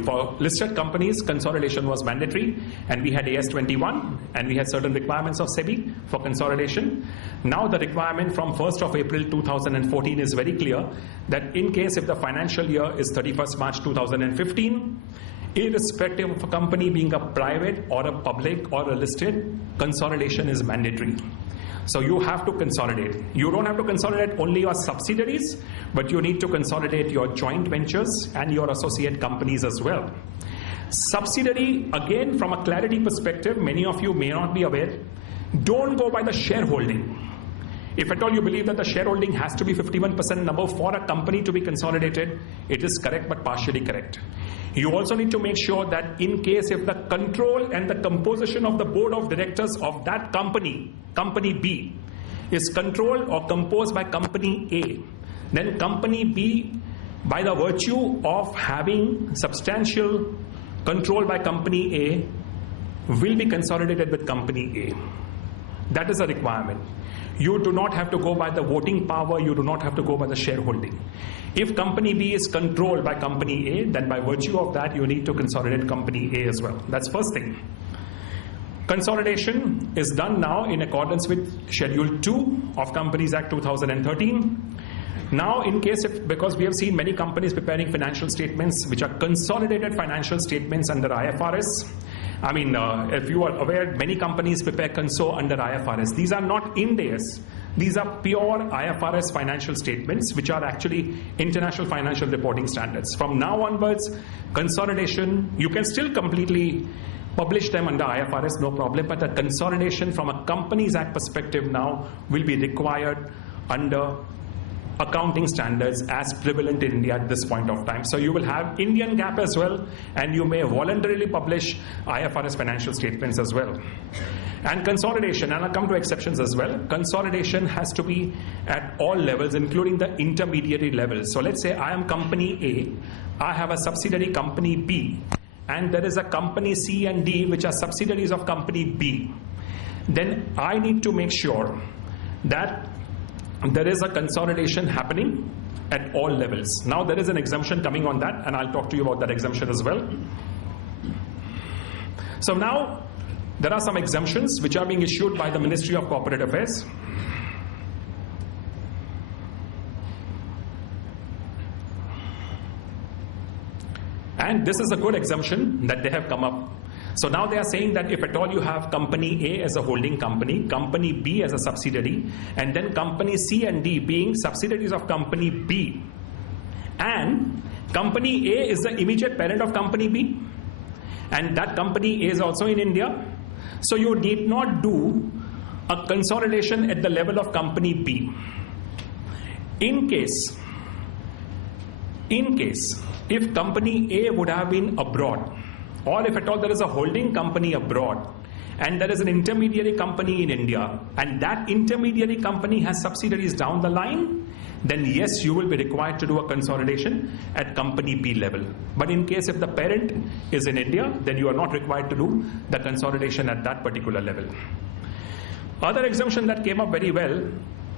for listed companies, consolidation was mandatory, and we had AS21, and we had certain requirements of SEBI for consolidation. Now the requirement from 1st of April 2014 is very clear that in case if the financial year is 31st March 2015, irrespective of a company being a private or a public or a listed, consolidation is mandatory. So you have to consolidate. You don't have to consolidate only your subsidiaries, but you need to consolidate your joint ventures and your associate companies as well. Subsidiary, again, from a clarity perspective, many of you may not be aware, don't go by the shareholding. If at all you believe that the shareholding has to be 51% and above for a company to be consolidated, it is correct but partially correct. You also need to make sure that in case if the control and the composition of the board of directors of that company, company B, is controlled or composed by company A, then company B, by the virtue of having substantial control by company A, will be consolidated with company A. That is a requirement. You do not have to go by the voting power, you do not have to go by the shareholding. If company B is controlled by company A, then by virtue of that you need to consolidate company A as well. That's first thing. Consolidation is done now in accordance with Schedule 2 of Companies Act 2013. Now in case if, because we have seen many companies preparing financial statements which are consolidated financial statements under IFRS. I mean, if you are aware, many companies prepare conso under IFRS. These are not Ind AS. These are pure IFRS financial statements, which are actually international financial reporting standards. From now onwards, consolidation, you can still completely publish them under IFRS, no problem, but the consolidation from a Companies Act perspective now will be required under accounting standards as prevalent in India at this point of time. So you will have Indian GAAP as well, and you may voluntarily publish IFRS financial statements as well. And consolidation, and I'll come to exceptions as well, consolidation has to be at all levels, including the intermediary levels. So let's say I am company A, I have a subsidiary company B, and there is a company C and D which are subsidiaries of company B. Then I need to make sure that there is a consolidation happening at all levels. Now there is an exemption coming on that, and I'll talk to you about that exemption as well. So now there are some exemptions which are being issued by the Ministry of Corporate Affairs. And this is a good exemption that they have come up. So now they are saying that if at all you have company A as a holding company, company B as a subsidiary, and then company C and D being subsidiaries of company B, and company A is the immediate parent of company B, and that company A is also in India, so you need not do a consolidation at the level of company B. In case, if company A would have been abroad, or if at all there is a holding company abroad, and there is an intermediary company in India, and that intermediary company has subsidiaries down the line, then yes, you will be required to do a consolidation at company B level. But in case if the parent is in India, then you are not required to do the consolidation at that particular level. Other exemption that came up very well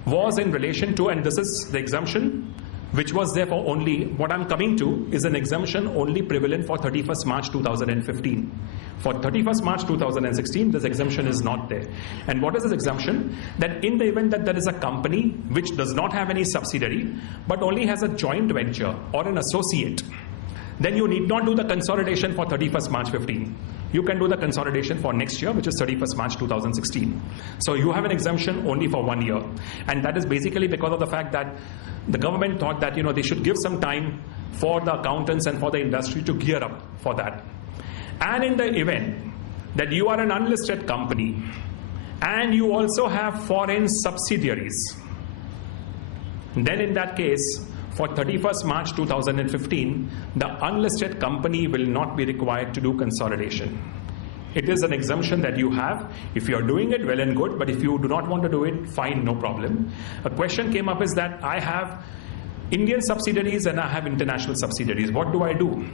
was in relation to, and this is the exemption which was there for only, what I'm coming to is an exemption only prevalent for 31st March 2015. For 31st March 2016, this exemption is not there. And what is this exemption? That in the event that there is a company which does not have any subsidiary, but only has a joint venture or an associate, then you need not do the consolidation for 31st March 15. You can do the consolidation for next year, which is 31st March 2016. So you have an exemption only for 1 year. And that is basically because of the fact that the government thought that they should give some time for the accountants and for the industry to gear up for that. And in the event that you are an unlisted company and you also have foreign subsidiaries, then in that case, for 31st March 2015, the unlisted company will not be required to do consolidation. It is an exemption that you have. If you are doing it, well and good, but if you do not want to do it, fine, no problem. A question came up is that I have Indian subsidiaries and I have international subsidiaries. What do I do?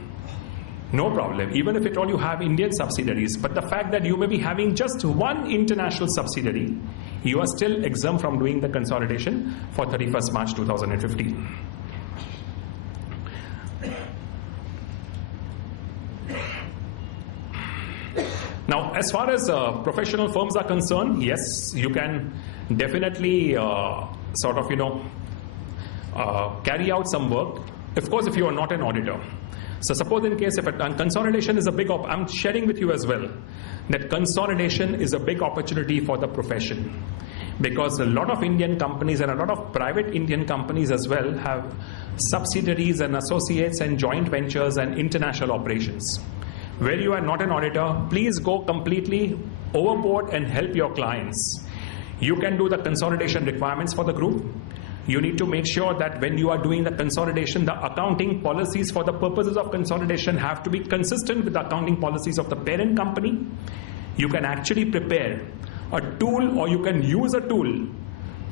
No problem, even if at all you have Indian subsidiaries, but the fact that you may be having just one international subsidiary, you are still exempt from doing the consolidation for 31st March 2015. Now, as far as professional firms are concerned, yes, you can definitely carry out some work. Of course, if you are not an auditor. So suppose in case if consolidation is a big, I'm sharing with you as well, that consolidation is a big opportunity for the profession. Because a lot of Indian companies and a lot of private Indian companies as well have subsidiaries and associates and joint ventures and international operations. Where you are not an auditor, please go completely overboard and help your clients. You can do the consolidation requirements for the group. You need to make sure that when you are doing the consolidation, the accounting policies for the purposes of consolidation have to be consistent with the accounting policies of the parent company. You can actually prepare a tool, or you can use a tool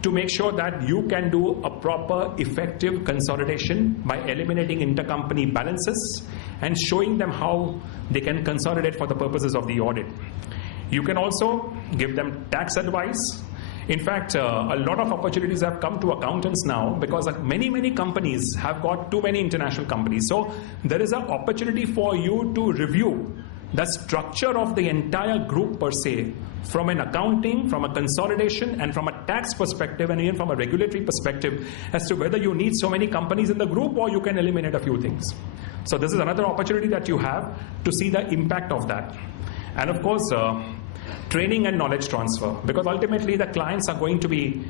to make sure that you can do a proper effective consolidation by eliminating intercompany balances and showing them how they can consolidate for the purposes of the audit. You can also give them tax advice. In fact, a lot of opportunities have come to accountants now because many companies have got too many international companies. So there is an opportunity for you to review the structure of the entire group per se, from an accounting, from a consolidation, and from a tax perspective, and even from a regulatory perspective, as to whether you need so many companies in the group or you can eliminate a few things. So this is another opportunity that you have to see the impact of that. And of course, training and knowledge transfer, because ultimately the clients are going to be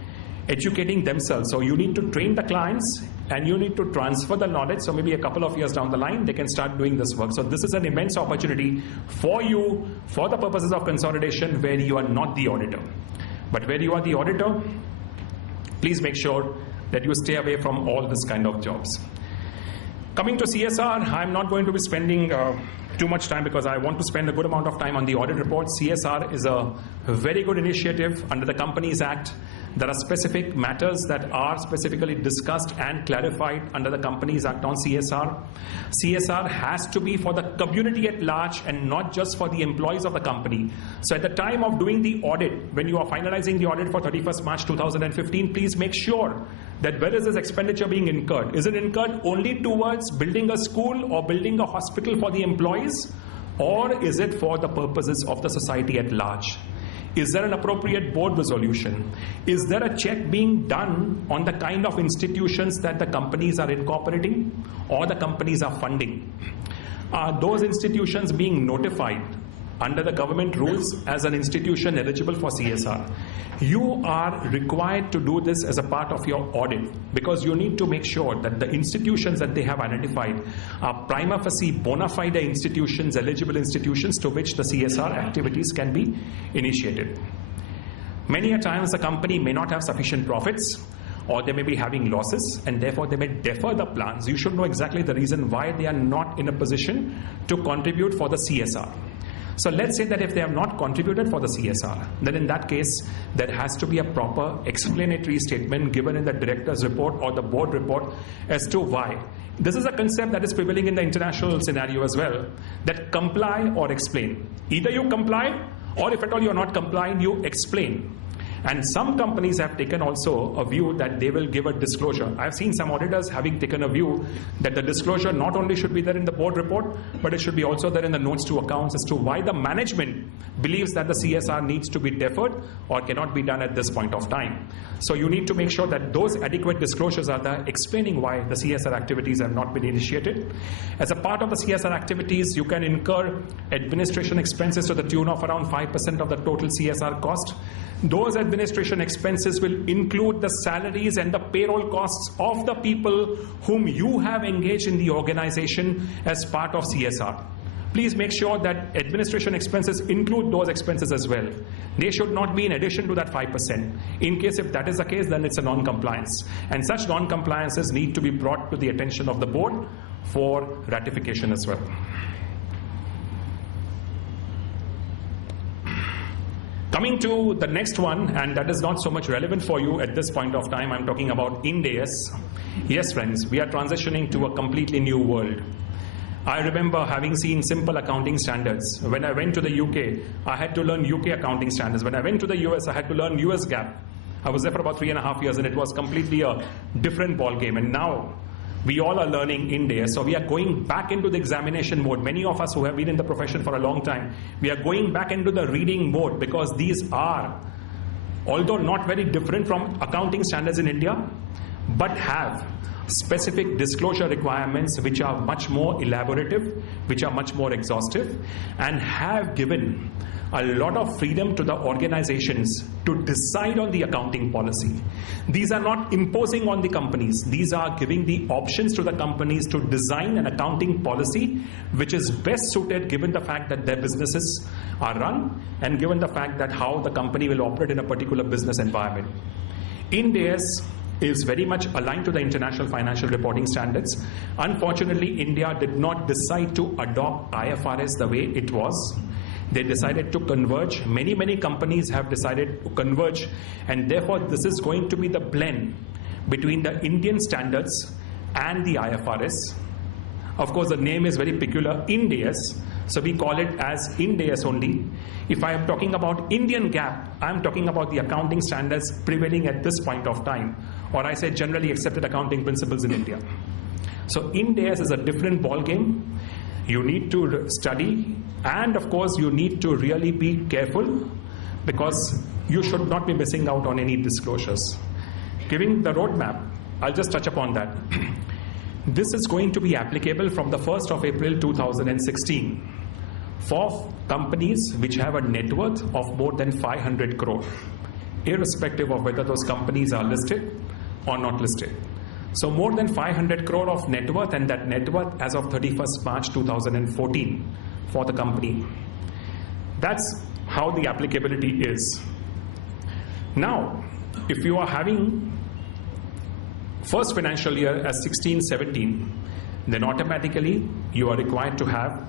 educating themselves. So you need to train the clients and you need to transfer the knowledge. So maybe a couple of years down the line, they can start doing this work. So this is an immense opportunity for you for the purposes of consolidation where you are not the auditor. But where you are the auditor, please make sure that you stay away from all this kind of jobs. Coming to CSR, I'm not going to be spending too much time because I want to spend a good amount of time on the audit report. CSR is a very good initiative under the Companies Act. There are specific matters that are specifically discussed and clarified under the Companies Act on CSR. CSR has to be for the community at large and not just for the employees of the company. So at the time of doing the audit, when you are finalizing the audit for 31st March 2015, please make sure that where is this expenditure being incurred? Is it incurred only towards building a school or building a hospital for the employees? Or is it for the purposes of the society at large? Is there an appropriate board resolution? Is there a check being done on the kind of institutions that the companies are incorporating or the companies are funding? Are those institutions being notified under the government rules as an institution eligible for CSR? You are required to do this as a part of your audit because you need to make sure that the institutions that they have identified are prima facie bona fide institutions, eligible institutions to which the CSR activities can be initiated. Many a times the company may not have sufficient profits, or they may be having losses, and therefore they may defer the plans. You should know exactly the reason why they are not in a position to contribute for the CSR. So let's say that if they have not contributed for the CSR, then in that case, there has to be a proper explanatory statement given in the director's report or the board report as to why. This is a concept that is prevailing in the international scenario as well, that comply or explain. Either you comply, or if at all you are not complying, you explain. And some companies have taken also a view that they will give a disclosure. I've seen some auditors having taken a view that the disclosure not only should be there in the board report, but it should be also there in the notes to accounts as to why the management believes that the CSR needs to be deferred or cannot be done at this point of time. So you need to make sure that those adequate disclosures are there, explaining why the CSR activities have not been initiated. As a part of the CSR activities, you can incur administration expenses to the tune of around 5% of the total CSR cost. Those administration expenses will include the salaries and the payroll costs of the people whom you have engaged in the organization as part of CSR. Please make sure that administration expenses include those expenses as well. They should not be in addition to that 5%. In case if that is the case, then it's a non-compliance. And such non-compliances need to be brought to the attention of the board for ratification as well. Coming to the next one, and that is not so much relevant for you at this point of time, I'm talking about Ind AS. Yes, friends, we are transitioning to a completely new world. I remember having seen simple accounting standards. When I went to the UK, I had to learn UK accounting standards. When I went to the US, I had to learn US GAAP. I was there for about 3.5 years, and it was completely a different ballgame. And now, we all are learning Ind AS, so we are going back into the examination mode. Many of us who have been in the profession for a long time, we are going back into the reading mode, because these are, although not very different from accounting standards in India, but have specific disclosure requirements which are much more elaborative, which are much more exhaustive, and have given a lot of freedom to the organizations to decide on the accounting policy. These are not imposing on the companies. These are giving the options to the companies to design an accounting policy which is best suited given the fact that their businesses are run and given the fact that how the company will operate in a particular business environment. Ind AS is very much aligned to the international financial reporting standards. Unfortunately, India did not decide to adopt IFRS the way it was. They decided to converge. Many companies have decided to converge, and therefore this is going to be the blend between the Indian standards and the IFRS. Of course, the name is very peculiar, Ind AS, so we call it as Ind AS only. If I am talking about Indian GAAP, I am talking about the accounting standards prevailing at this point of time, or I say generally accepted accounting principles in India. So Ind AS is a different ball game. You need to study, and of course you need to really be careful, because you should not be missing out on any disclosures. Giving the roadmap, I'll just touch upon that. This is going to be applicable from the 1st of April 2016 for companies which have a net worth of more than 500 crore, irrespective of whether those companies are listed or not listed. So more than 500 crore of net worth, and that net worth as of 31st March 2014 for the company. That's how the applicability is. Now, if you are having first financial year as 16-17, then automatically you are required to have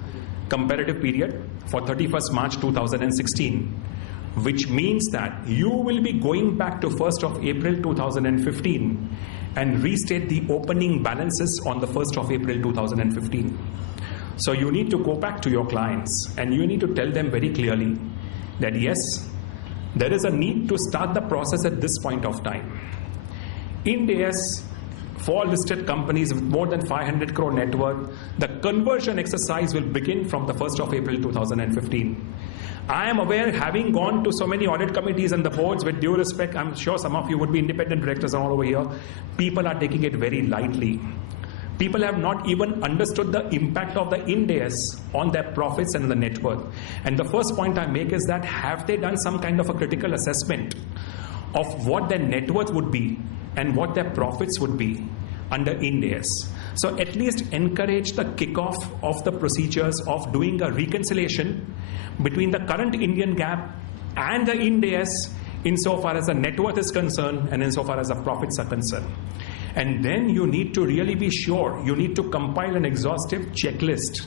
comparative period for 31st March 2016, which means that you will be going back to 1st of April 2015 and restate the opening balances on the 1st of April 2015. So you need to go back to your clients and you need to tell them very clearly that yes, there is a need to start the process at this point of time. Ind AS for listed companies with more than 500 crore net worth, the conversion exercise will begin from the 1st of April 2015. I am aware, having gone to so many audit committees and the boards, with due respect, I'm sure some of you would be independent directors all over here, people are taking it very lightly. People have not even understood the impact of the Ind AS on their profits and the net worth. And the first point I make is that have they done some kind of a critical assessment of what their net worth would be and what their profits would be under Ind AS? So at least encourage the kickoff of the procedures of doing a reconciliation between the current Indian GAAP and the Ind AS insofar as the net worth is concerned and insofar as the profits are concerned. And then you need to really be sure, you need to compile an exhaustive checklist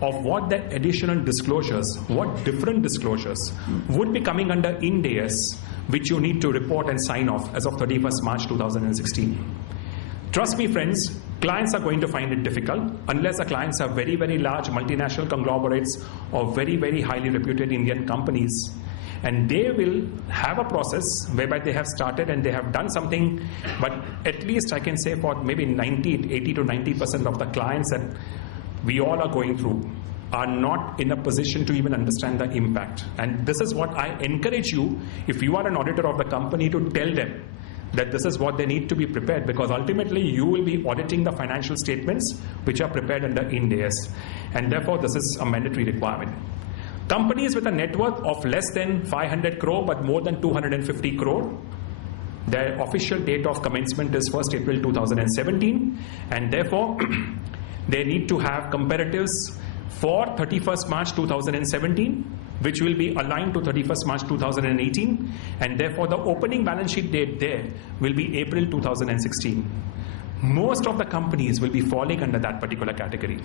of what the additional disclosures, what different disclosures would be coming under Ind AS, which you need to report and sign off as of 31st March 2016. Trust me, friends, clients are going to find it difficult unless the clients are very, very large multinational conglomerates or very, very highly reputed Indian companies. And they will have a process whereby they have started and they have done something, but at least I can say for maybe 80 to 90% of the clients that we all are going through are not in a position to even understand the impact. And this is what I encourage you, if you are an auditor of the company, to tell them that this is what they need to be prepared, because ultimately you will be auditing the financial statements which are prepared under Ind AS, and therefore this is a mandatory requirement. Companies with a net worth of less than 500 crore but more than 250 crore, their official date of commencement is 1st April 2017, and therefore they need to have comparatives for 31st March 2017, which will be aligned to 31st March 2018, and therefore the opening balance sheet date there will be April 2016. Most of the companies will be falling under that particular category.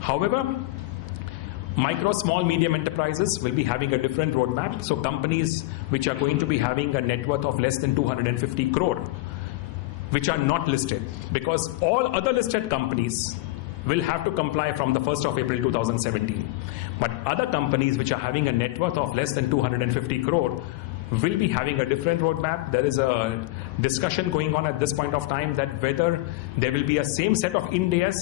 However, micro, small, medium enterprises will be having a different roadmap. So companies which are going to be having a net worth of less than 250 crore, which are not listed, because all other listed companies will have to comply from the 1st of April 2017. But other companies which are having a net worth of less than 250 crore will be having a different roadmap. There is a discussion going on at this point of time that whether there will be a same set of Ind AS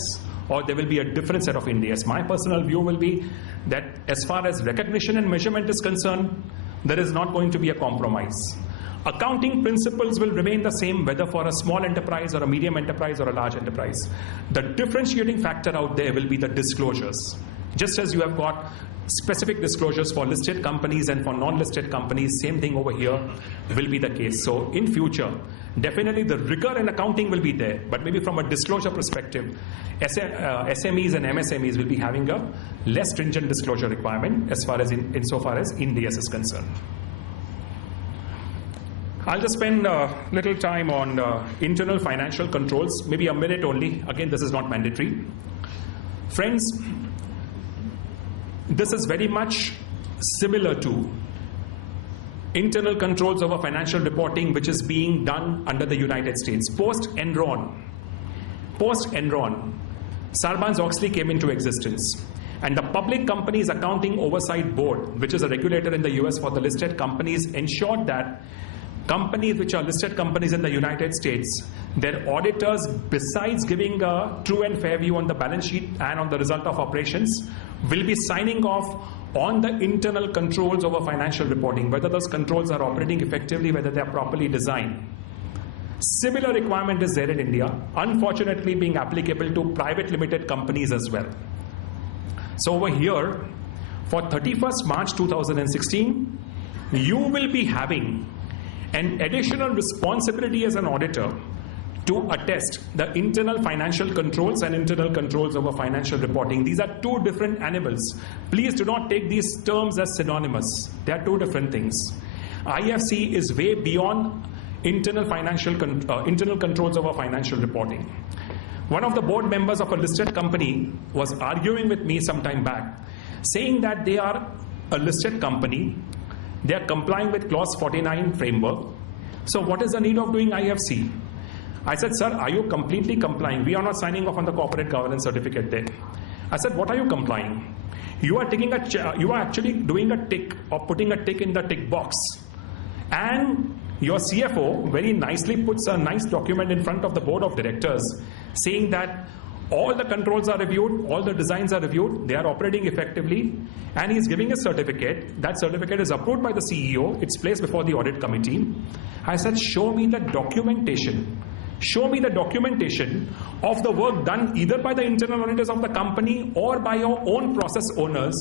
or there will be a different set of Ind AS. My personal view will be that as far as recognition and measurement is concerned, there is not going to be a compromise. Accounting principles will remain the same whether for a small enterprise or a medium enterprise or a large enterprise. The differentiating factor out there will be the disclosures. Just as you have got specific disclosures for listed companies and for non-listed companies, same thing over here will be the case. So in future, definitely the rigor in accounting will be there, but maybe from a disclosure perspective, SMEs and MSMEs will be having a less stringent disclosure requirement as far as insofar as Ind AS is concerned. I'll just spend a little time on internal financial controls, maybe a minute only. Again, this is not mandatory. Friends, this is very much similar to internal controls over financial reporting, which is being done under the United States. Post-Enron, Sarbanes-Oxley came into existence. And the Public Companies Accounting Oversight Board, which is a regulator in the US for the listed companies, ensured that companies which are listed companies in the United States, their auditors, besides giving a true and fair view on the balance sheet and on the result of operations, will be signing off on the internal controls over financial reporting, whether those controls are operating effectively, whether they are properly designed. Similar requirement is there in India, unfortunately being applicable to private limited companies as well. So over here, for 31st March 2016, you will be having an additional responsibility as an auditor to attest the internal financial controls and internal controls over financial reporting. These are two different animals. Please do not take these terms as synonymous. They are two different things. IFC is way beyond internal controls over financial reporting. One of the board members of a listed company was arguing with me some time back, saying that they are a listed company, they are complying with clause 49 framework. So what is the need of doing IFC? I said, sir, are you completely complying? We are not signing off on the corporate governance certificate there. I said, what are you complying? You are actually doing a tick or putting a tick in the tick box. And your CFO very nicely puts a nice document in front of the board of directors saying that all the controls are reviewed, all the designs are reviewed, they are operating effectively, and he's giving a certificate. That certificate is approved by the CEO, it's placed before the audit committee. I said, show me the documentation. Show me the documentation of the work done either by the internal auditors of the company or by your own process owners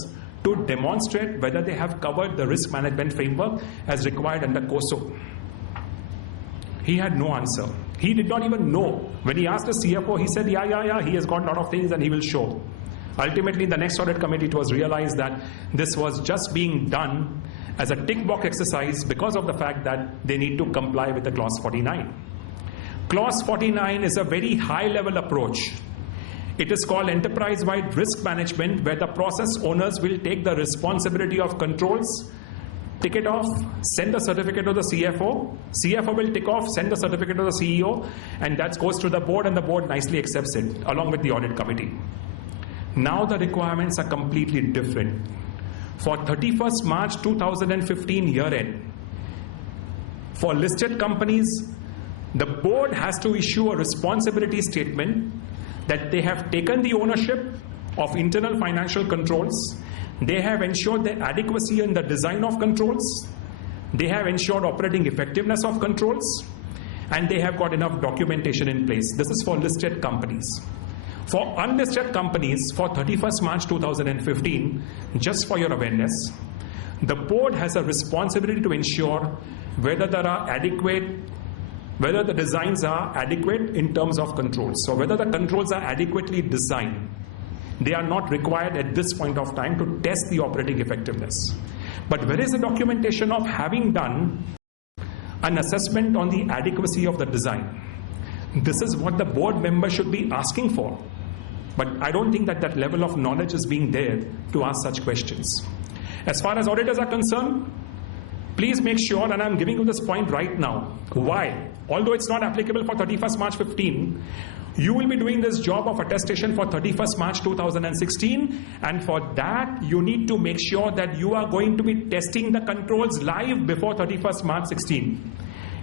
to demonstrate whether they have covered the risk management framework as required under COSO. He had no answer. He did not even know. When he asked the CFO, he said, yeah, he has got a lot of things and he will show. Ultimately, in the next audit committee, it was realized that this was just being done as a tick box exercise because of the fact that they need to comply with the clause 49. Clause 49 is a very high level approach. It is called enterprise-wide risk management, where the process owners will take the responsibility of controls, tick it off, send the certificate to the CFO. CFO will tick off, send the certificate to the CEO, and that goes to the board, and the board nicely accepts it along with the audit committee. Now the requirements are completely different. For 31st March 2015 year end, for listed companies, the board has to issue a responsibility statement that they have taken the ownership of internal financial controls, they have ensured the adequacy in the design of controls, they have ensured operating effectiveness of controls, and they have got enough documentation in place. This is for listed companies. For unlisted companies, for 31st March 2015, just for your awareness, the board has a responsibility to ensure whether the designs are adequate in terms of controls. So whether the controls are adequately designed. They are not required at this point of time to test the operating effectiveness. But where is the documentation of having done an assessment on the adequacy of the design? This is what the board member should be asking for. But I don't think that level of knowledge is being there to ask such questions. As far as auditors are concerned, please make sure, and I'm giving you this point right now. Why? Although it's not applicable for 31st March 15, you will be doing this job of attestation for 31st March 2016, and for that you need to make sure that you are going to be testing the controls live before 31st March 16.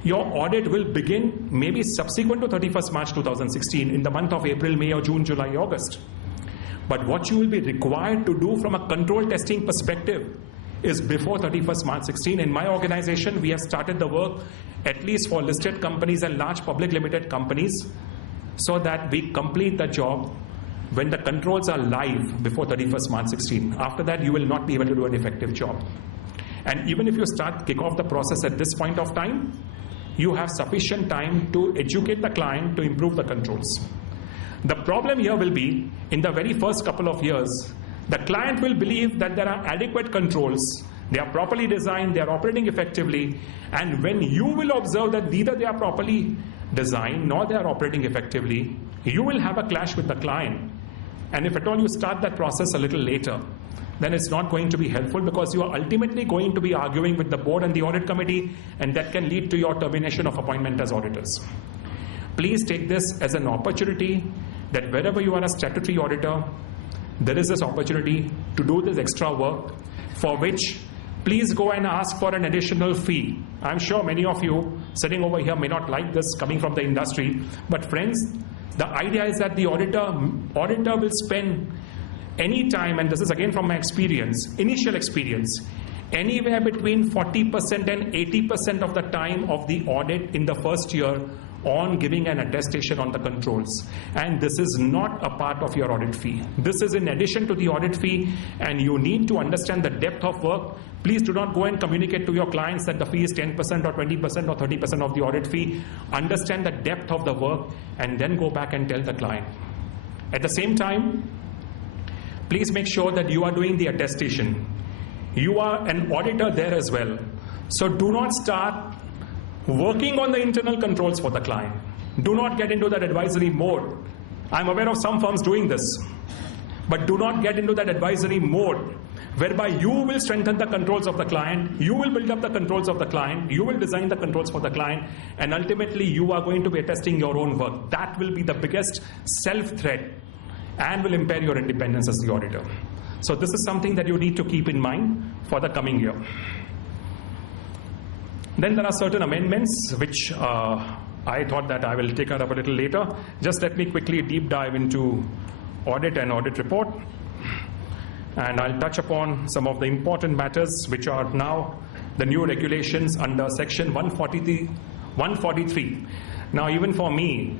Your audit will begin maybe subsequent to 31st March 2016 in the month of April, May or June, July, August. But what you will be required to do from a control testing perspective is before 31st March 16. In my organization, we have started the work at least for listed companies and large public limited companies, so that we complete the job when the controls are live before 31st March 16. After that, you will not be able to do an effective job. And even if you kick off the process at this point of time, you have sufficient time to educate the client to improve the controls. The problem here will be, in the very first couple of years, the client will believe that there are adequate controls, they are properly designed, they are operating effectively, and when you will observe that neither they are properly designed nor they are operating effectively, you will have a clash with the client. And if at all you start that process a little later, then it's not going to be helpful, because you are ultimately going to be arguing with the board and the audit committee, and that can lead to your termination of appointment as auditors. Please take this as an opportunity that wherever you are a statutory auditor, there is this opportunity to do this extra work, for which please go and ask for an additional fee. I'm sure many of you sitting over here may not like this coming from the industry, but friends, the idea is that the auditor will spend any time, and this is again from my experience, initial experience, anywhere between 40% and 80% of the time of the audit in the first year on giving an attestation on the controls. And this is not a part of your audit fee. This is in addition to the audit fee, and you need to understand the depth of work. Please do not go and communicate to your clients that the fee is 10% or 20% or 30% of the audit fee. Understand the depth of the work and then go back and tell the client. At the same time, please make sure that you are doing the attestation. You are an auditor there as well. So do not start working on the internal controls for the client. Do not get into that advisory mode. I'm aware of some firms doing this. But do not get into that advisory mode whereby you will strengthen the controls of the client, you will build up the controls of the client, you will design the controls for the client, and ultimately you are going to be attesting your own work. That will be the biggest self-threat and will impair your independence as the auditor. So this is something that you need to keep in mind for the coming year. Then there are certain amendments which I thought that I will take up a little later. Just let me quickly deep dive into audit and audit report. And I'll touch upon some of the important matters which are now the new regulations under section 143. Now even for me,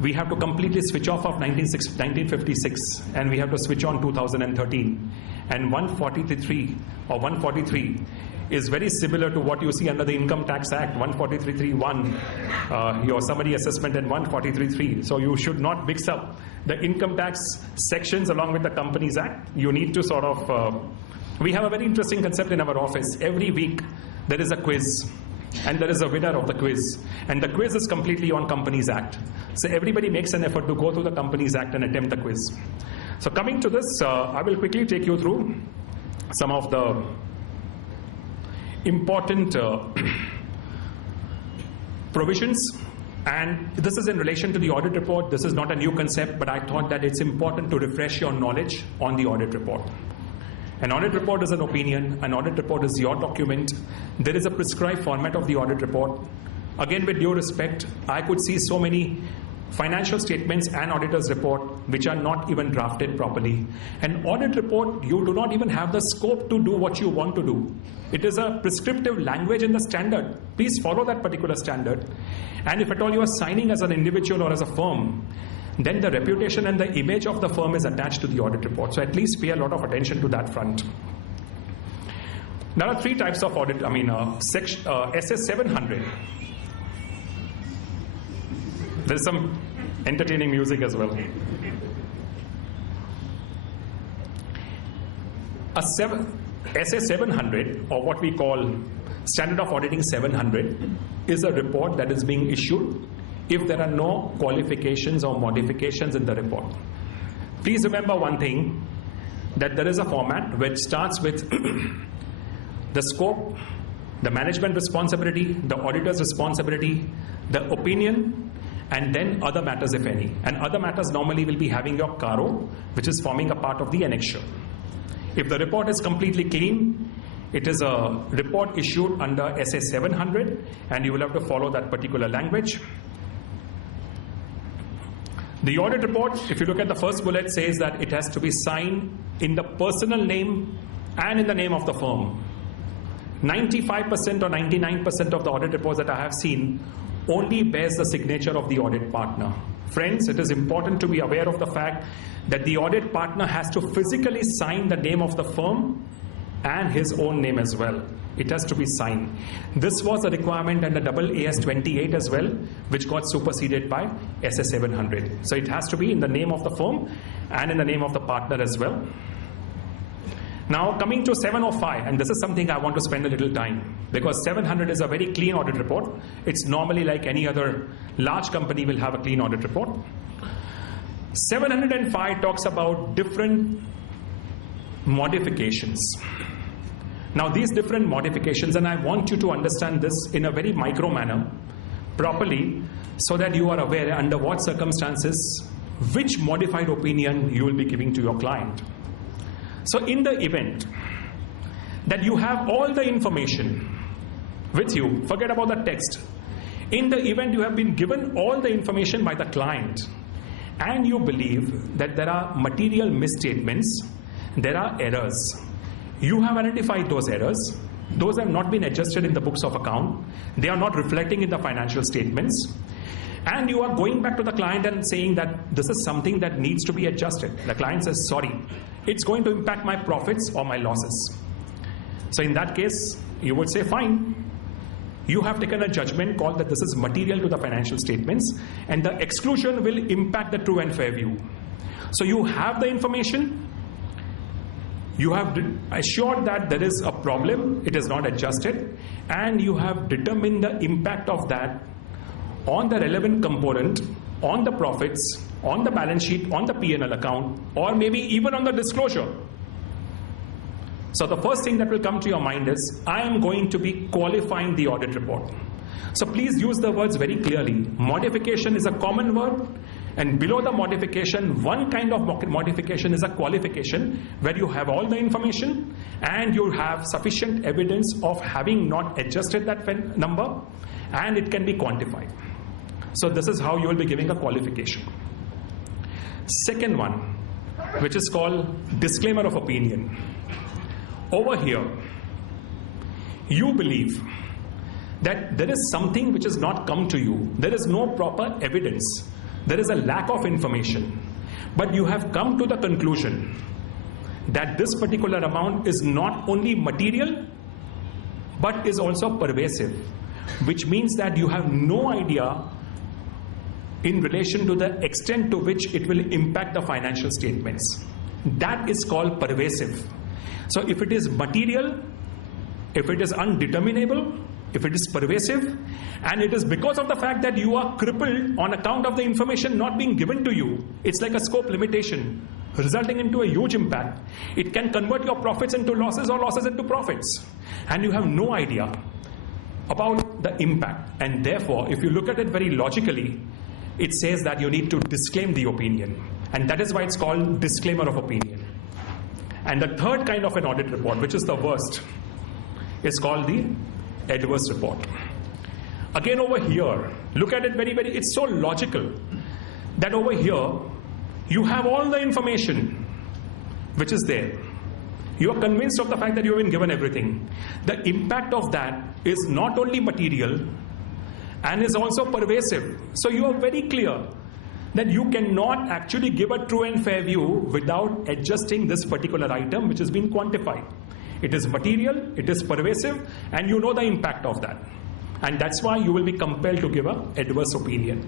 we have to completely switch off of 1956 and we have to switch on 2013. And 143 or 143 is very similar to what you see under the Income Tax Act, 143.3.1, your summary assessment, and 143.3. So you should not mix up the income tax sections along with the Companies Act. You need to sort of We have a very interesting concept in our office. Every week there is a quiz, and there is a winner of the quiz, and the quiz is completely on Companies Act. So everybody makes an effort to go through the Companies Act and attempt the quiz. So coming to this, I will quickly take you through some of the important provisions, and this is in relation to the audit report. This is not a new concept, but I thought that it's important to refresh your knowledge on the audit report. An audit report is an opinion. An audit report is your document. There is a prescribed format of the audit report. Again, with due respect, I could see so many financial statements and auditor's report which are not even drafted properly. An audit report, you do not even have the scope to do what you want to do. It is a prescriptive language in the standard. Please follow that particular standard. And if at all you are signing as an individual or as a firm, then the reputation and the image of the firm is attached to the audit report. So at least pay a lot of attention to that front. There are three types of audit, SS 700. There's some entertaining music as well. SS 700, or what we call Standard of Auditing 700, is a report that is being issued if there are no qualifications or modifications in the report. Please remember one thing, that there is a format which starts with the scope, the management responsibility, the auditor's responsibility, the opinion, and then other matters, if any. And other matters normally will be having your CARO, which is forming a part of the annexure. If the report is completely clean, it is a report issued under SS 700, and you will have to follow that particular language. The audit report, if you look at the first bullet, says that it has to be signed in the personal name and in the name of the firm. 95% or 99% of the audit reports that I have seen only bears the signature of the audit partner. Friends, it is important to be aware of the fact that the audit partner has to physically sign the name of the firm and his own name as well. It has to be signed. This was a requirement under AAS 28 as well, which got superseded by SS 700. So it has to be in the name of the firm and in the name of the partner as well. Now coming to 705, and this is something I want to spend a little time, because 700 is a very clean audit report. It's normally like any other large company will have a clean audit report. 705 talks about different modifications. Now these different modifications, and I want you to understand this in a very micro manner, properly, so that you are aware under what circumstances, which modified opinion you will be giving to your client. So in the event that you have all the information with you, forget about the text. In the event you have been given all the information by the client and you believe that there are material misstatements, there are errors. You have identified those errors. Those have not been adjusted in the books of account. They are not reflecting in the financial statements. And you are going back to the client and saying that this is something that needs to be adjusted. The client says, sorry, it's going to impact my profits or my losses. So in that case, you would say, fine. You have taken a judgment call that this is material to the financial statements, and the exclusion will impact the true and fair view. So you have the information. You have assured that there is a problem, it is not adjusted, and you have determined the impact of that on the relevant component, on the profits, on the balance sheet, on the P&L account, or maybe even on the disclosure. So the first thing that will come to your mind is, I am going to be qualifying the audit report. So please use the words very clearly. Modification is a common word, and below the modification, one kind of modification is a qualification, where you have all the information and you have sufficient evidence of having not adjusted that number, and it can be quantified. So this is how you will be giving a qualification. Second one, which is called disclaimer of opinion. Over here, you believe that there is something which has not come to you. There is no proper evidence. There is a lack of information. But you have come to the conclusion that this particular amount is not only material, but is also pervasive, which means that you have no idea in relation to the extent to which it will impact the financial statements. That is called pervasive. So if it is material, if it is undeterminable, if it is pervasive, and it is because of the fact that you are crippled on account of the information not being given to you, it's like a scope limitation, resulting into a huge impact. It can convert your profits into losses or losses into profits, and you have no idea about the impact. And therefore, if you look at it very logically, it says that you need to disclaim the opinion, and that is why it's called disclaimer of opinion. And the third kind of an audit report, which is the worst, is called the adverse report. Again, over here, look at it it's so logical that over here you have all the information which is there. You are convinced of the fact that you have been given everything. The impact of that is not only material and is also pervasive. So you are very clear that you cannot actually give a true and fair view without adjusting this particular item which has been quantified. It is material, it is pervasive, and you know the impact of that. And that's why you will be compelled to give an adverse opinion.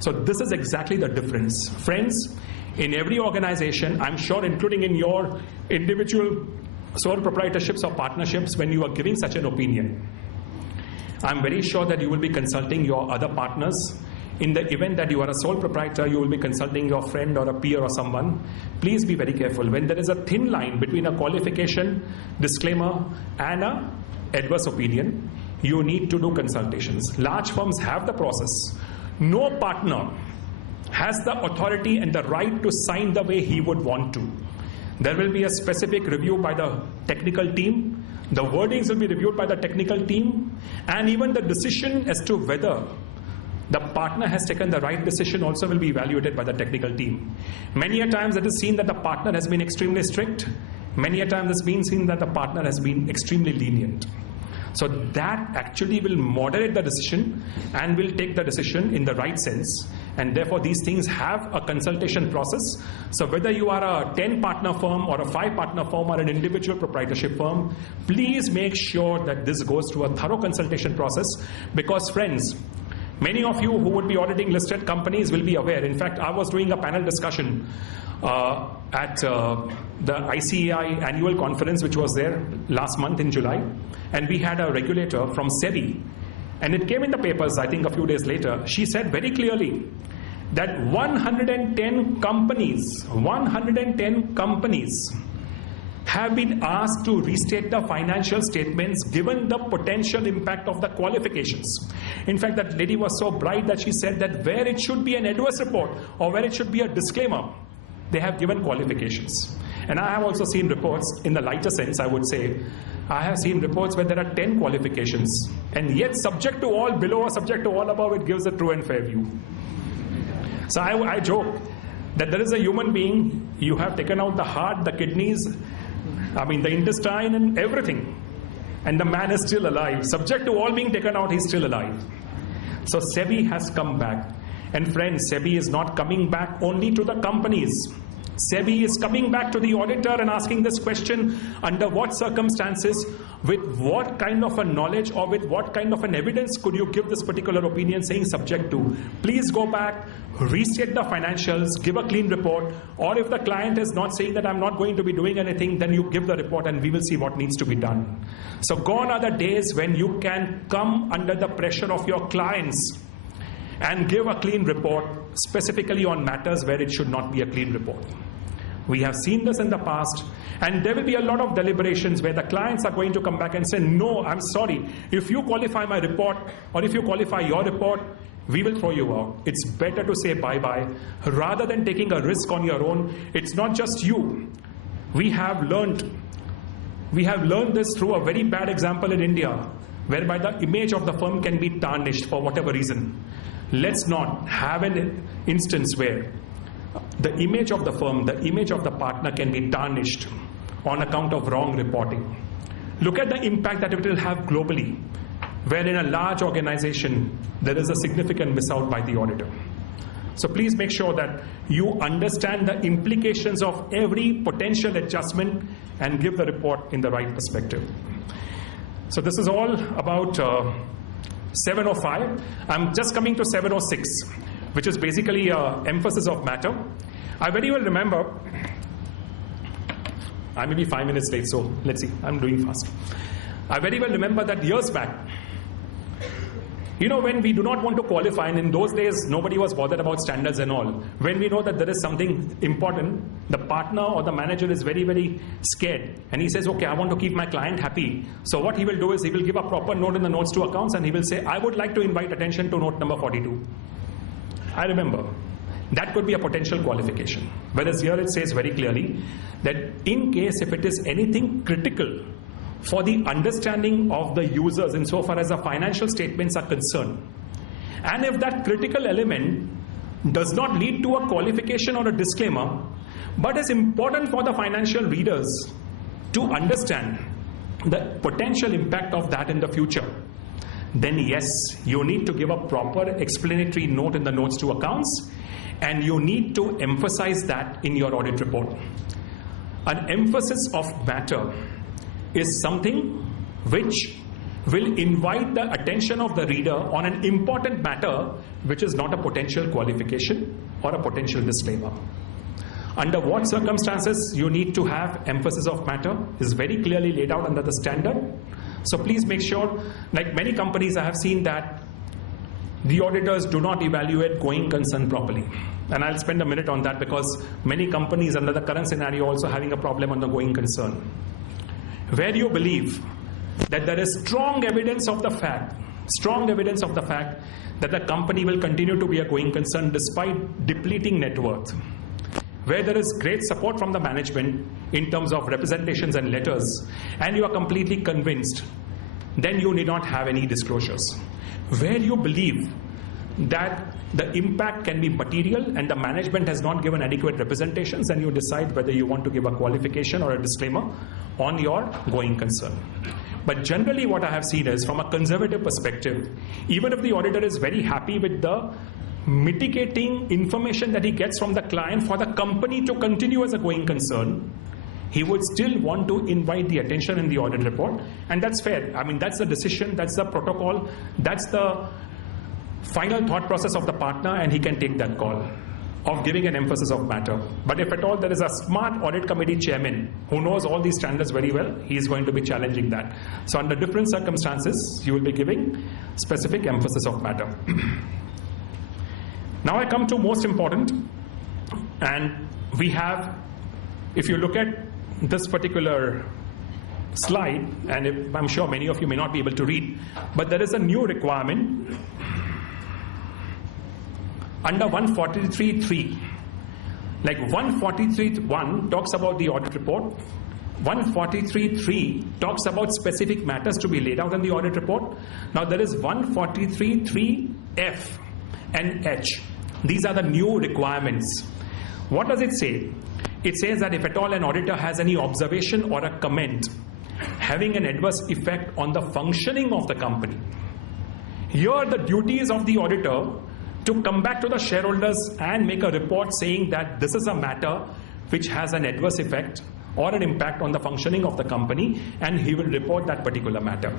So this is exactly the difference. Friends, in every organization, I'm sure including in your individual sole proprietorships or partnerships, when you are giving such an opinion, I'm very sure that you will be consulting your other partners. In the event that you are a sole proprietor, you will be consulting your friend or a peer or someone. Please be very careful. When there is a thin line between a qualification, disclaimer, and an adverse opinion, you need to do consultations. Large firms have the process. No partner has the authority and the right to sign the way he would want to. There will be a specific review by the technical team. The wordings will be reviewed by the technical team, and even the decision as to whether the partner has taken the right decision also will be evaluated by the technical team. Many a times it is seen that the partner has been extremely strict. Many a times it's been seen that the partner has been extremely lenient. So that actually will moderate the decision and will take the decision in the right sense. And therefore these things have a consultation process. So whether you are a 10-partner firm or a 5-partner firm or an individual proprietorship firm, please make sure that this goes through a thorough consultation process, because friends, many of you who would be auditing listed companies will be aware. In fact, I was doing a panel discussion at the ICAI annual conference, which was there last month in July. And we had a regulator from SEBI. And it came in the papers, I think a few days later. She said very clearly that 110 companies have been asked to restate the financial statements given the potential impact of the qualifications. In fact, that lady was so bright that she said that where it should be an adverse report or where it should be a disclaimer, they have given qualifications. And I have also seen reports, in the lighter sense I would say, I have seen reports where there are 10 qualifications, and yet subject to all below or subject to all above, it gives a true and fair view. So I joke that there is a human being, you have taken out the heart, the kidneys, the intestine and everything, and the man is still alive. Subject to all being taken out, he's still alive. So SEBI has come back. And friends, SEBI is not coming back only to the companies. SEBI is coming back to the auditor and asking this question: under what circumstances, with what kind of a knowledge or with what kind of an evidence could you give this particular opinion saying subject to? Please go back, restate the financials, give a clean report, or if the client is not saying that I'm not going to be doing anything, then you give the report and we will see what needs to be done. So gone are the days when you can come under the pressure of your clients and give a clean report specifically on matters where it should not be a clean report. We have seen this in the past, and there will be a lot of deliberations where the clients are going to come back and say, no, I'm sorry, if you qualify my report or if you qualify your report, we will throw you out. It's better to say bye-bye rather than taking a risk on your own. It's not just you. We have learned this through a very bad example in India, whereby the image of the firm can be tarnished for whatever reason. Let's not have an instance where the image of the firm, the image of the partner can be tarnished on account of wrong reporting. Look at the impact that it will have globally, where in a large organization there is a significant miss out by the auditor. So please make sure that you understand the implications of every potential adjustment and give the report in the right perspective. So this is all about 705. I'm just coming to 706, which is basically emphasis of matter. I very well remember I may be 5 minutes late, so let's see. I'm doing fast. I very well remember that years back, when we do not want to qualify, and in those days, nobody was bothered about standards and all. When we know that there is something important, the partner or the manager is very, very scared. And he says, okay, I want to keep my client happy. So what he will do is he will give a proper note in the notes to accounts and he will say, I would like to invite attention to note number 42. I remember. That could be a potential qualification. Whereas here it says very clearly that in case if it is anything critical for the understanding of the users insofar as the financial statements are concerned, and if that critical element does not lead to a qualification or a disclaimer, but is important for the financial readers to understand the potential impact of that in the future, then yes, you need to give a proper explanatory note in the notes to accounts, and you need to emphasize that in your audit report. An emphasis of matter is something which will invite the attention of the reader on an important matter which is not a potential qualification or a potential disclaimer. Under what circumstances you need to have emphasis of matter is very clearly laid out under the standard. So please make sure, like many companies I have seen that the auditors do not evaluate going concern properly. And I'll spend a minute on that because many companies under the current scenario also having a problem on the going concern. Where you believe that there is strong evidence of the fact that the company will continue to be a going concern despite depleting net worth, where there is great support from the management in terms of representations and letters, and you are completely convinced, then you need not have any disclosures. Where you believe that the impact can be material and the management has not given adequate representations, and you decide whether you want to give a qualification or a disclaimer on your going concern. But generally what I have seen is, from a conservative perspective, even if the auditor is very happy with the mitigating information that he gets from the client for the company to continue as a going concern, he would still want to invite the attention in the audit report, and that's fair. I mean, that's the decision, that's the protocol, that's the final thought process of the partner, and he can take that call of giving an emphasis of matter. But if at all there is a smart audit committee chairman who knows all these standards very well, he is going to be challenging that. So under different circumstances, you will be giving specific emphasis of matter. Now I come to most important, and we have, if you look at this particular slide, and I'm sure many of you may not be able to read, but there is a new requirement under 143.3. Like 143.1 talks about the audit report. 143.3 talks about specific matters to be laid out in the audit report. Now there is 143.3F and H. These are the new requirements. What does it say? It says that if at all an auditor has any observation or a comment having an adverse effect on the functioning of the company, here the duties of the auditor to come back to the shareholders and make a report saying that this is a matter which has an adverse effect or an impact on the functioning of the company, and he will report that particular matter.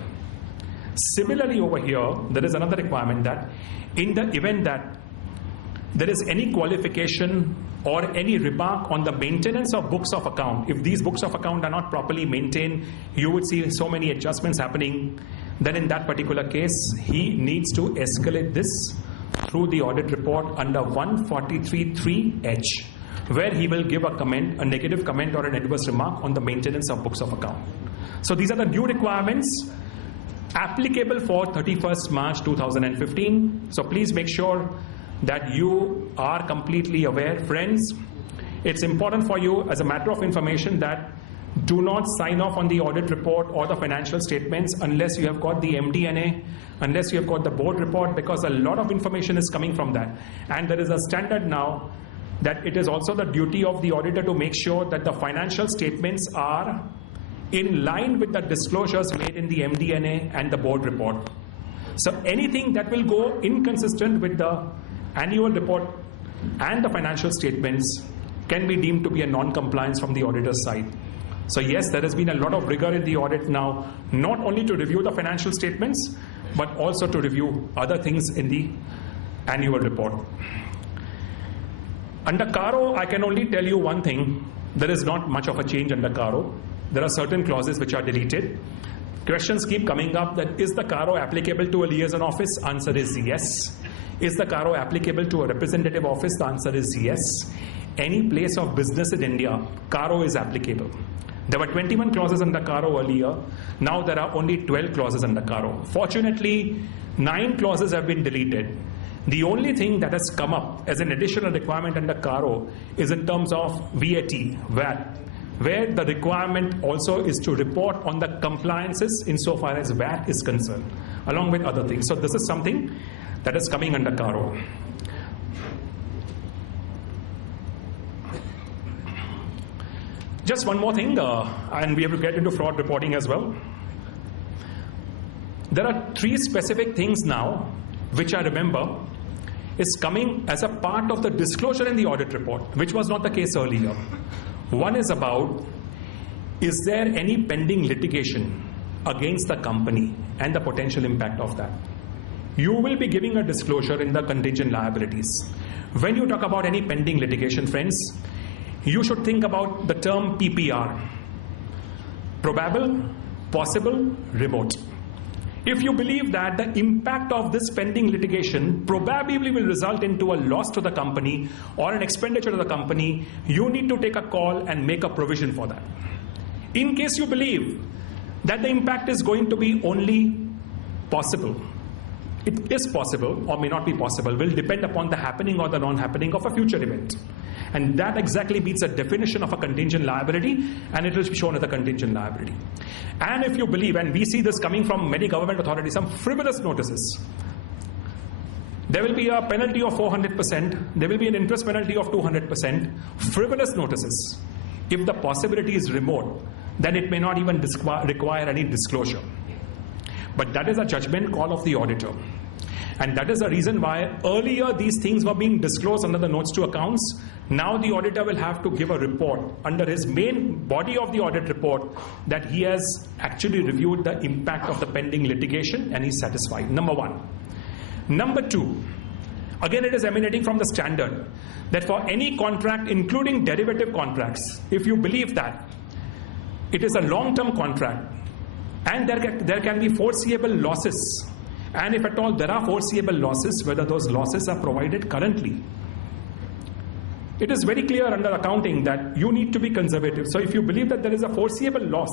Similarly over here, there is another requirement that in the event that there is any qualification or any remark on the maintenance of books of account, if these books of account are not properly maintained, you would see so many adjustments happening, then in that particular case, he needs to escalate this through the audit report under 143.3H, where he will give a comment, a negative comment or an adverse remark on the maintenance of books of account. So these are the new requirements applicable for 31st March 2015. So please make sure that you are completely aware. Friends, it's important for you as a matter of information that do not sign off on the audit report or the financial statements unless you have got the MD&A, unless you have got the board report, because a lot of information is coming from that. And there is a standard now that it is also the duty of the auditor to make sure that the financial statements are in line with the disclosures made in the MD&A and the board report. So anything that will go inconsistent with the annual report and the financial statements can be deemed to be a non-compliance from the auditor's side. So yes, there has been a lot of rigor in the audit now, not only to review the financial statements, but also to review other things in the annual report. Under CARO, I can only tell you one thing, there is not much of a change under Caro. There are certain clauses which are deleted. Questions keep coming up that is the Caro applicable to a liaison office? Answer is yes. Is the Caro applicable to a representative office? The answer is yes. Any place of business in India, Caro is applicable. There were 21 clauses under Caro earlier. Now there are only 12 clauses under Caro. Fortunately, 9 clauses have been deleted. The only thing that has come up as an additional requirement under Caro is in terms of VAT, where the requirement also is to report on the compliances insofar as VAT is concerned, along with other things. So this is something that is coming under Caro. Just one more thing, and we have to get into fraud reporting as well. There are 3 specific things now, which I remember is coming as a part of the disclosure in the audit report, which was not the case earlier. One is about, is there any pending litigation against the company and the potential impact of that? You will be giving a disclosure in the contingent liabilities. When you talk about any pending litigation, friends, you should think about the term PPR. Probable, possible, remote. If you believe that the impact of this pending litigation probably will result into a loss to the company or an expenditure to the company, you need to take a call and make a provision for that. In case you believe that the impact is going to be only possible, it is possible or may not be possible, will depend upon the happening or the non-happening of a future event. And that exactly meets the definition of a contingent liability, and it will be shown as a contingent liability. And if you believe, and we see this coming from many government authorities, some frivolous notices, there will be a penalty of 400%, there will be an interest penalty of 200%, frivolous notices. If the possibility is remote, then it may not even require any disclosure. But that is a judgment call of the auditor. And that is the reason why earlier these things were being disclosed under the notes to accounts. Now the auditor will have to give a report under his main body of the audit report that he has actually reviewed the impact of the pending litigation and he's satisfied. Number 1. Number 2, again it is emanating from the standard that for any contract, including derivative contracts, if you believe that it is a long-term contract and there can be foreseeable losses, and if at all there are foreseeable losses, whether those losses are provided currently. It is very clear under accounting that you need to be conservative. So if you believe that there is a foreseeable loss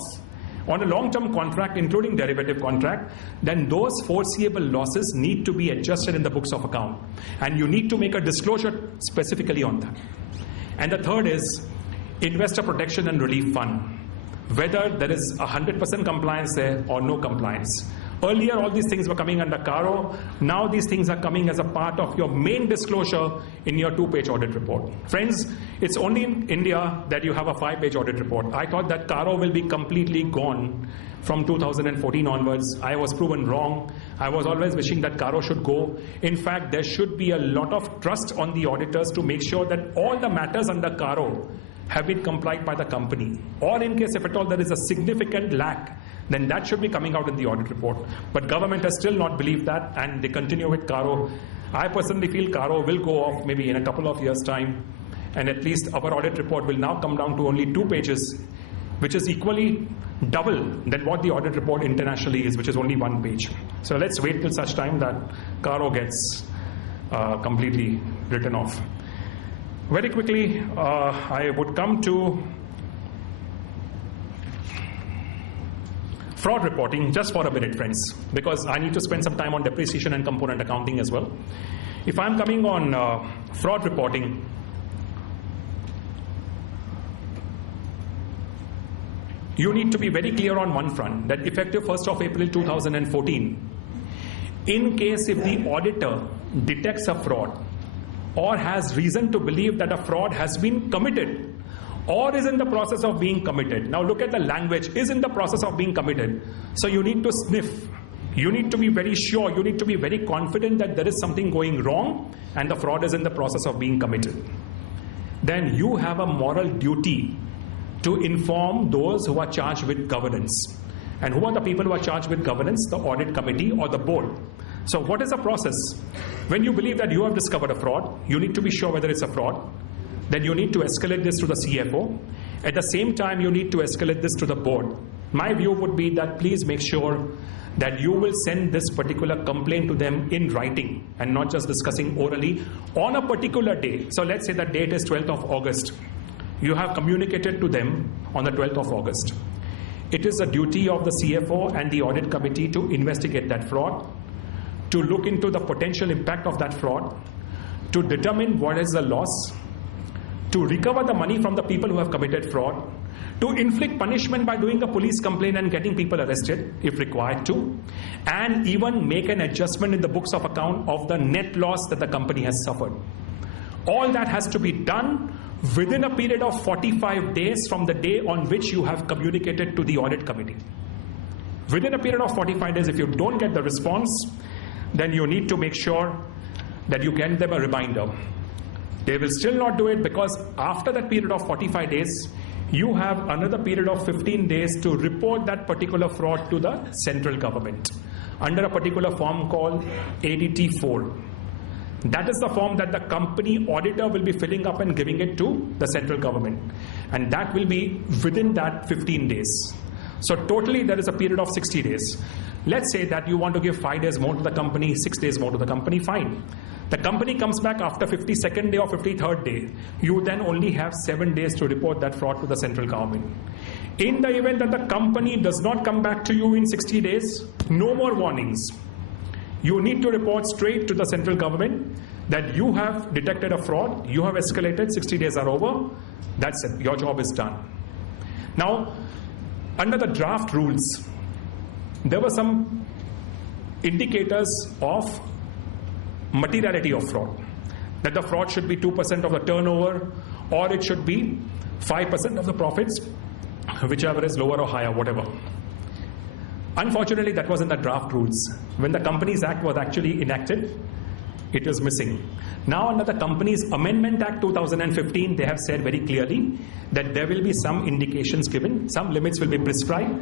on a long-term contract, including derivative contract, then those foreseeable losses need to be adjusted in the books of account. And you need to make a disclosure specifically on that. And the third is investor protection and relief fund. Whether there is 100% compliance there or no compliance. Earlier, all these things were coming under Caro. Now these things are coming as a part of your main disclosure in your 2-page audit report. Friends, it's only in India that you have a 5-page audit report. I thought that Caro will be completely gone from 2014 onwards. I was proven wrong. I was always wishing that Caro should go. In fact, there should be a lot of trust on the auditors to make sure that all the matters under Caro have been complied by the company. Or in case if at all there is a significant lack, then that should be coming out in the audit report. But government has still not believed that, and they continue with Caro. I personally feel Caro will go off maybe in a couple of years' time, and at least our audit report will now come down to only 2 pages, which is equally double than what the audit report internationally is, which is only 1 page. So let's wait till such time that Caro gets completely written off. Very quickly, I would come to fraud reporting just for a minute, friends, because I need to spend some time on depreciation and component accounting as well. If I'm coming on fraud reporting, you need to be very clear on one front, that effective 1st of April 2014, in case if the auditor detects a fraud or has reason to believe that a fraud has been committed or is in the process of being committed. Now look at the language, is in the process of being committed. So you need to sniff. You need to be very sure, you need to be very confident that there is something going wrong and the fraud is in the process of being committed. Then you have a moral duty to inform those who are charged with governance. And who are the people who are charged with governance? The audit committee or the board. So what is the process? When you believe that you have discovered a fraud, you need to be sure whether it's a fraud. Then you need to escalate this to the CFO. At the same time, you need to escalate this to the board. My view would be that please make sure that you will send this particular complaint to them in writing and not just discussing orally on a particular day. So let's say the date is 12th of August. You have communicated to them on the 12th of August. It is a duty of the CFO and the audit committee to investigate that fraud, to look into the potential impact of that fraud, to determine what is the loss, to recover the money from the people who have committed fraud, to inflict punishment by doing a police complaint and getting people arrested if required to, and even make an adjustment in the books of account of the net loss that the company has suffered. All that has to be done within a period of 45 days from the day on which you have communicated to the audit committee. Within a period of 45 days, if you don't get the response, then you need to make sure that you get them a reminder. They will still not do it because after that period of 45 days, you have another period of 15 days to report that particular fraud to the central government under a particular form called ADT 4. That is the form that the company auditor will be filling up and giving it to the central government. And that will be within that 15 days. So totally there is a period of 60 days. Let's say that you want to give 5 days more to the company, 6 days more to the company, fine. The company comes back after 52nd day or 53rd day. You then only have 7 days to report that fraud to the central government. In the event that the company does not come back to you in 60 days, no more warnings. You need to report straight to the central government that you have detected a fraud, you have escalated, 60 days are over, that's it, your job is done. Now, under the draft rules, there were some indicators of materiality of fraud. That the fraud should be 2% of the turnover, or it should be 5% of the profits, whichever is lower or higher, whatever. Unfortunately, that was in the draft rules. When the Companies Act was actually enacted, it is missing. Now, under the Companies Amendment Act 2015, they have said very clearly that there will be some indications given, some limits will be prescribed,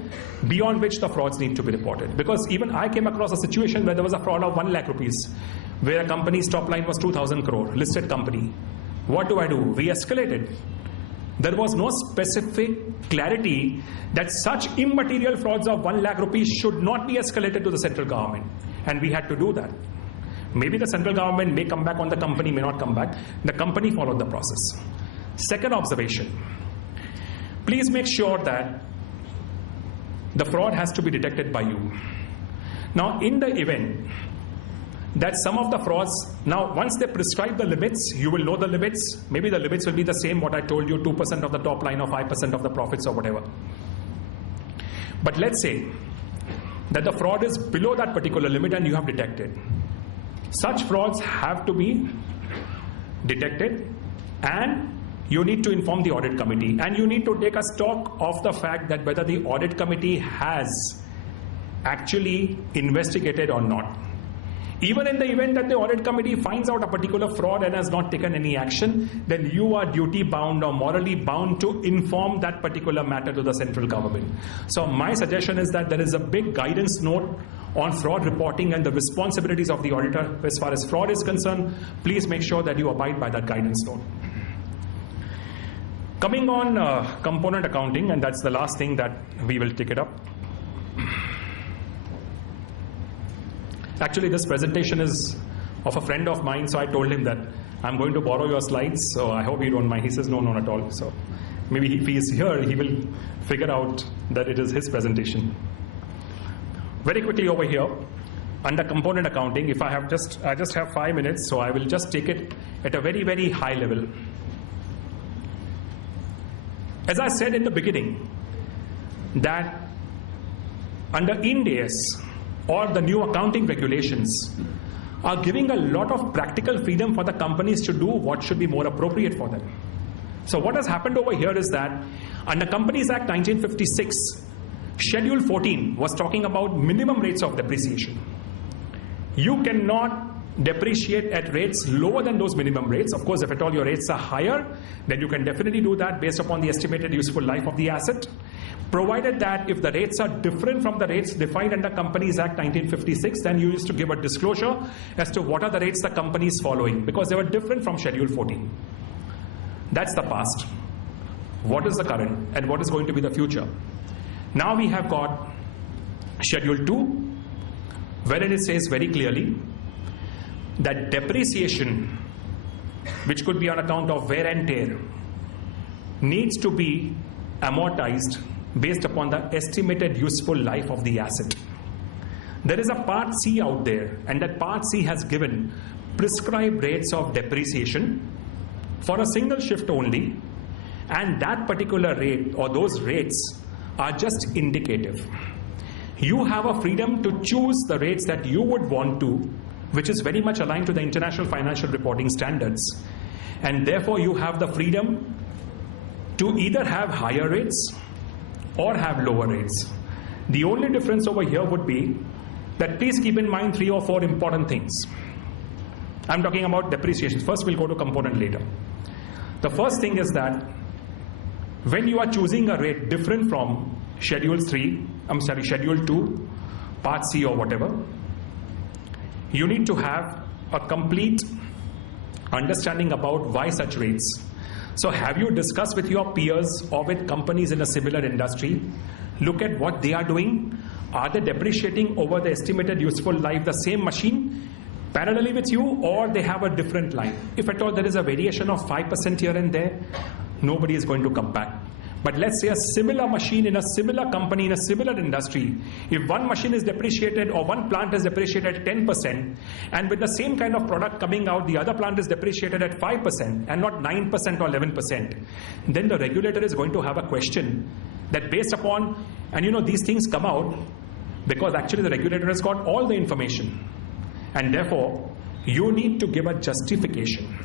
beyond which the frauds need to be reported. Because even I came across a situation where there was a fraud of 1 lakh rupees, where a company's top line was 2,000 crore, listed company. What do? We escalated. There was no specific clarity that such immaterial frauds of 1 lakh rupees should not be escalated to the central government. And we had to do that. Maybe the central government may come back on the company, may not come back. The company followed the process. Second observation. Please make sure that the fraud has to be detected by you. Now, in the event that some of the frauds, now once they prescribe the limits, you will know the limits. Maybe the limits will be the same, what I told you, 2% of the top line or 5% of the profits or whatever. But let's say that the fraud is below that particular limit and you have detected. Such frauds have to be detected and you need to inform the audit committee, and you need to take a stock of the fact that whether the audit committee has actually investigated or not. Even in the event that the audit committee finds out a particular fraud and has not taken any action, then you are duty bound or morally bound to inform that particular matter to the central government. So my suggestion is that there is a big guidance note on fraud reporting and the responsibilities of the auditor as far as fraud is concerned. Please make sure that you abide by that guidance note. Coming on component accounting, and that's the last thing that we will take it up. Actually, this presentation is of a friend of mine, so I told him that I'm going to borrow your slides, so I hope you don't mind. He says, no, not at all. So maybe if he is here, he will figure out that it is his presentation. Very quickly over here, under component accounting, if I just have 5 minutes, so I will just take it at a very, very high level. As I said in the beginning, that under Ind AS, or the new accounting regulations, are giving a lot of practical freedom for the companies to do what should be more appropriate for them. So what has happened over here is that under Companies Act 1956, Schedule 14 was talking about minimum rates of depreciation. You cannot depreciate at rates lower than those minimum rates. Of course, if at all your rates are higher, then you can definitely do that based upon the estimated useful life of the asset. Provided that if the rates are different from the rates defined under Companies Act 1956, then you used to give a disclosure as to what are the rates the company is following, because they were different from Schedule 14. That's the past. what is the current and what is going to be the future. Now we have got Schedule 2, wherein it says very clearly that depreciation, which could be on account of wear and tear, needs to be amortized based upon the estimated useful life of the asset. There is a Part C out there, and that Part C has given prescribed rates of depreciation for a single shift only, and that particular rate or those rates are just indicative. You have a freedom to choose the rates that you would want to, which is very much aligned to the International Financial Reporting Standards, and therefore you have the freedom to either have higher rates or have lower rates. The only difference over here would be that please keep in mind 3 or 4 important things. I'm talking about depreciation. First, we'll go to component later. The first thing is that when you are choosing a rate different from Schedule 2, Part C or whatever, you need to have a complete understanding about why such rates. So have you discussed with your peers or with companies in a similar industry? Look at what they are doing. Are they depreciating over the estimated useful life the same machine parallelly with you, or they have a different line? If at all there is a variation of 5% here and there, nobody is going to come back. But let's say a similar machine in a similar company, in a similar industry, if one machine is depreciated or one plant is depreciated 10%, and with the same kind of product coming out, the other plant is depreciated at 5% and not 9% or 11%, then the regulator is going to have a question that based upon, and these things come out because actually the regulator has got all the information, and therefore you need to give a justification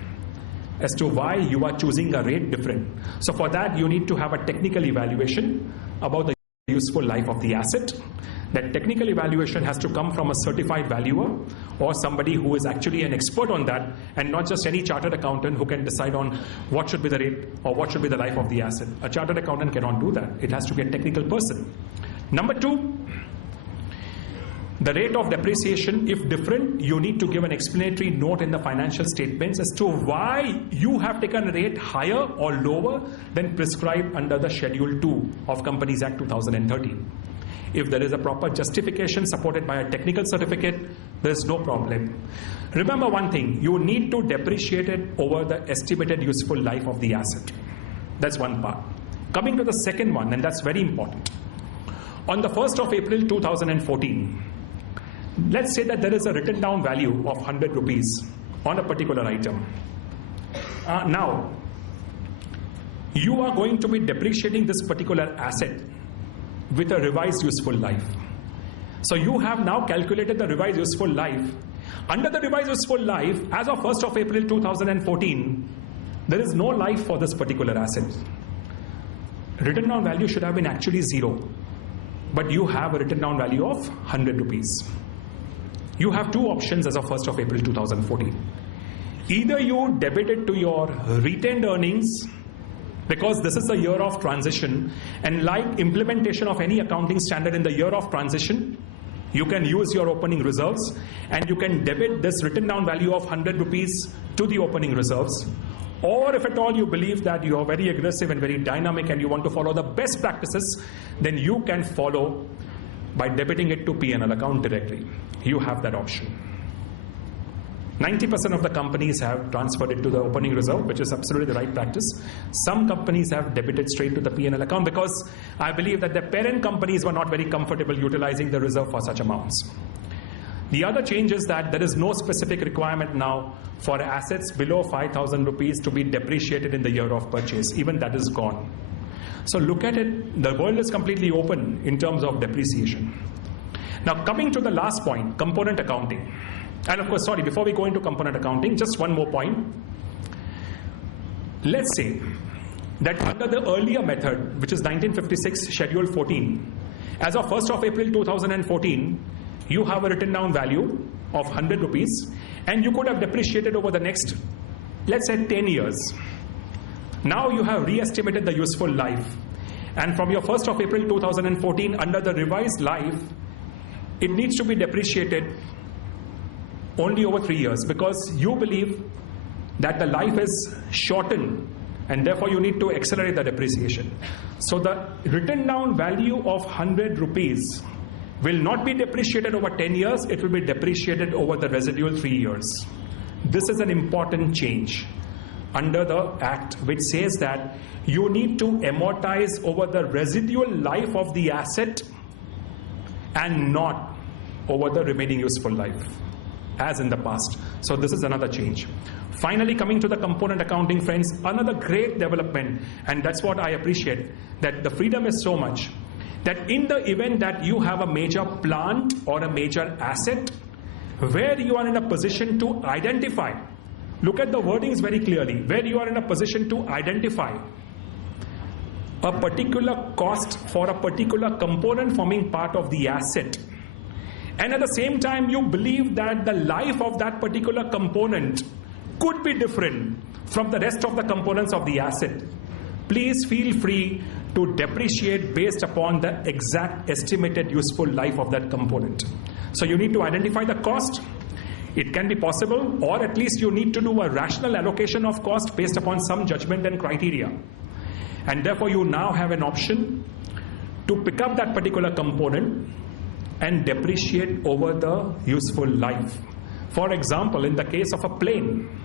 as to why you are choosing a rate different. So for that, you need to have a technical evaluation about the useful life of the asset. That technical evaluation has to come from a certified valuer or somebody who is actually an expert on that, and not just any chartered accountant who can decide on what should be the rate or what should be the life of the asset. A chartered accountant cannot do that. It has to be a technical person. Number 2, the rate of depreciation, if different, you need to give an explanatory note in the financial statements as to why you have taken a rate higher or lower than prescribed under the Schedule 2 of Companies Act 2013. If there is a proper justification supported by a technical certificate, there is no problem. Remember one thing, you need to depreciate it over the estimated useful life of the asset. That's one part. Coming to the second one, and that's very important. On the 1st of April 2014, let's say that there is a written down value of 100 rupees on a particular item. Now, you are going to be depreciating this particular asset with a revised useful life. So you have now calculated the revised useful life. Under the revised useful life, as of 1st of April 2014, there is no life for this particular asset. Written down value should have been actually 0, but you have a written down value of 100 rupees. You have 2 options as of 1st of April 2014. Either you debit it to your retained earnings, because this is the year of transition, and like implementation of any accounting standard in the year of transition, you can use your opening reserves and you can debit this written down value of 100 rupees to the opening reserves. Or if at all you believe that you are very aggressive and very dynamic and you want to follow the best practices, then you can follow by debiting it to P&L account directly. You have that option. 90% of the companies have transferred it to the opening reserve, which is absolutely the right practice. Some companies have debited straight to the P&L account because I believe that the parent companies were not very comfortable utilizing the reserve for such amounts. The other change is that there is no specific requirement now for assets below 5,000 rupees to be depreciated in the year of purchase. Even that is gone. So look at it, the world is completely open in terms of depreciation. Now coming to the last point, component accounting. And of course, sorry, before we go into component accounting, just one more point. Let's say that under the earlier method, which is 1956 Schedule 14, as of 1st of April 2014, you have a written down value of 100 rupees and you could have depreciated over the next, let's say 10 years. Now you have re-estimated the useful life, and from your 1st of April 2014, under the revised life, it needs to be depreciated only over 3 years, because you believe that the life is shortened and therefore you need to accelerate the depreciation. So the written down value of 100 rupees will not be depreciated over 10 years, it will be depreciated over the residual 3 years. This is an important change under the Act, which says that you need to amortize over the residual life of the asset and not over the remaining useful life, as in the past. So this is another change. Finally, coming to the component accounting, friends, another great development, and that's what I appreciate, that the freedom is so much that in the event that you have a major plant or a major asset where you are in a position to identify, look at the wordings very clearly, where you are in a position to identify a particular cost for a particular component forming part of the asset, and at the same time you believe that the life of that particular component could be different from the rest of the components of the asset, please feel free to depreciate based upon the exact estimated useful life of that component. So you need to identify the cost. It can be possible, or at least you need to do a rational allocation of cost based upon some judgment and criteria. And therefore you now have an option to pick up that particular component and depreciate over the useful life. For example, in the case of a plane,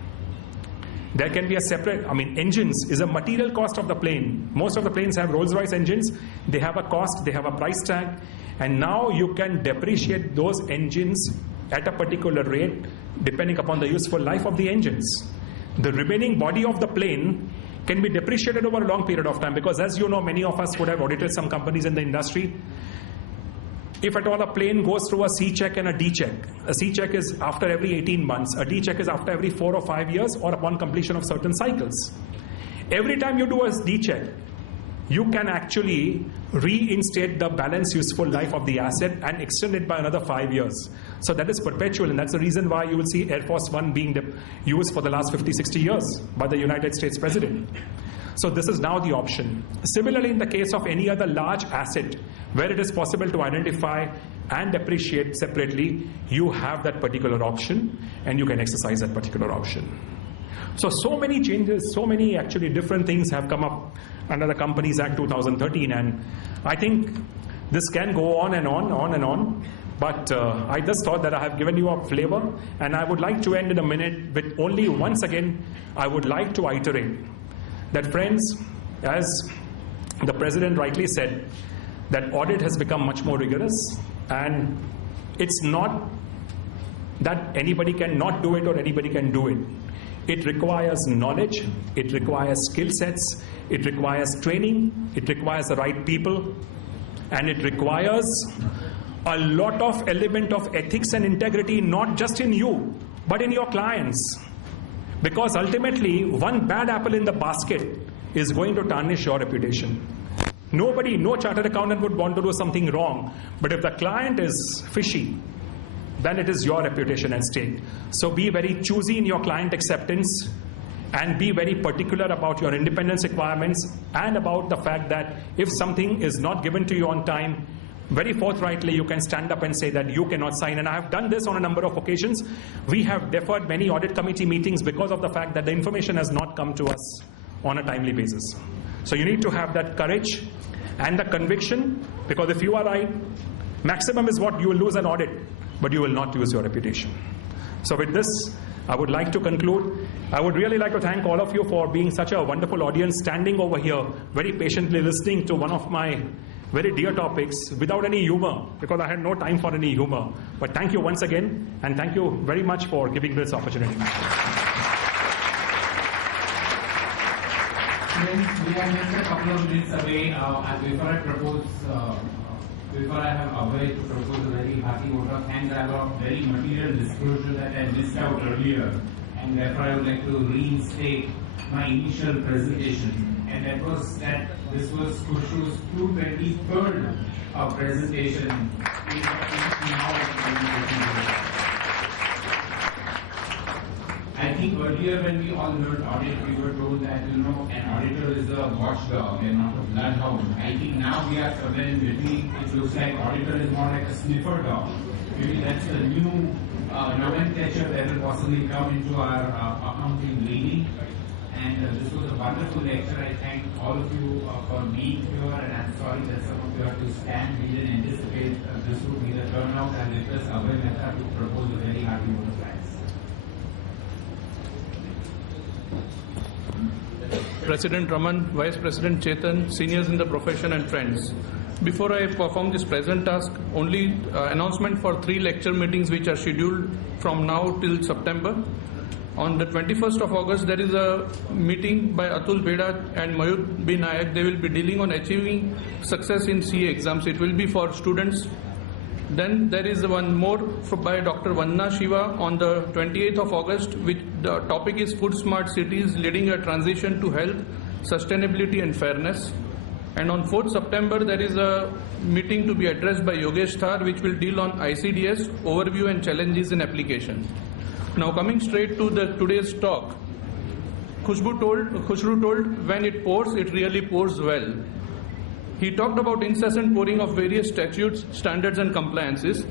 there can be a separate, engines is a material cost of the plane. Most of the planes have Rolls-Royce engines. They have a cost, they have a price tag, and now you can depreciate those engines at a particular rate depending upon the useful life of the engines. The remaining body of the plane can be depreciated over a long period of time, because as you know, many of us would have audited some companies in the industry. If at all a plane goes through a C check and a D check, a C check is after every 18 months, a D check is after every 4 or 5 years or upon completion of certain cycles. Every time you do a D check, you can actually reinstate the balance useful life of the asset and extend it by another 5 years. So that is perpetual, and that's the reason why you will see Air Force One being used for the last 50-60 years by the United States President. So this is now the option. Similarly, in the case of any other large asset where it is possible to identify and depreciate separately, you have that particular option and you can exercise that particular option. So many changes, so many actually different things have come up under the Companies Act 2013, and I think this can go on and on. But I just thought that I have given you a flavor, and I would like to end in a minute with only once again, I would like to iterate that, friends, as the President rightly said, that audit has become much more rigorous, and it's not that anybody can not do it or anybody can do it. It requires knowledge, it requires skill sets, it requires training, it requires the right people, and it requires a lot of element of ethics and integrity, not just in you, but in your clients. Because ultimately, one bad apple in the basket is going to tarnish your reputation. No chartered accountant would want to do something wrong, but if the client is fishy, then it is your reputation at stake. So be very choosy in your client acceptance and be very particular about your independence requirements and about the fact that if something is not given to you on time, very forthrightly you can stand up and say that you cannot sign. And I have done this on a number of occasions. We have deferred many audit committee meetings because of the fact that the information has not come to us on a timely basis. So you need to have that courage and the conviction, because if you are right, maximum is what you will lose an audit, but you will not lose your reputation. So with this, I would like to conclude. I would really like to thank all of you for being such a wonderful audience, standing over here, very patiently listening to one of my very dear topics without any humor, because I had no time for any humor. But thank you once again, and thank you very much for giving this opportunity. We are just a couple of minutes away, and before I have Abhay to propose a very hearty vote of thanks, I have a very material disclosure that I missed out earlier, and therefore I would like to reinstate my initial presentation. And this was Khushroo's 223rd presentation in I think earlier when we all learned audit, we were told that, an auditor is a watchdog and not a bloodhound. I think now we are somewhere in between. It looks like auditor is more like a sniffer dog. Maybe that's the new nomenclature that will possibly come into our accounting reading. And this was a wonderful lecture. I thank all of you for being here, and I'm sorry that some of you had to stand. We didn't anticipate this would be the turnout, and request Abhay Mehta to propose a very hearty vote of thanks. President Raman, Vice President Chetan, seniors in the profession and friends. Before I perform this present task, only announcement for 3 lecture meetings which are scheduled from now till September. On the 21st of August, there is a meeting by Atul Beda and Mayur B. Nayak. They will be dealing on achieving success in CA exams. It will be for students. Then there is one more by Dr. Vanna Shiva on the 28th of August, which the topic is Food Smart Cities Leading a Transition to Health, Sustainability and Fairness. And on 4th September, there is a meeting to be addressed by Yogesh Thar, which will deal on ICDS, Overview and Challenges in Application. Now coming straight to today's talk, Khushroo told, when it pours, it really pours well. He talked about incessant pouring of various statutes, standards and compliances,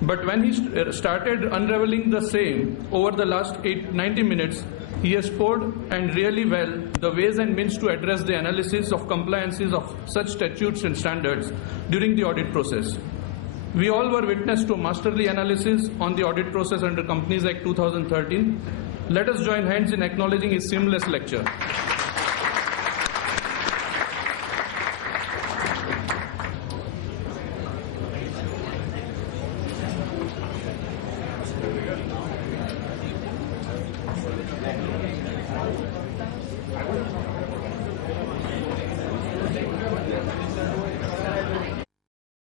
but when he started unraveling the same over the last 90 minutes, he has poured and really well the ways and means to address the analysis of compliances of such statutes and standards during the audit process. We all were witness to masterly analysis on the audit process under Companies Act 2013. Let us join hands in acknowledging his seamless lecture.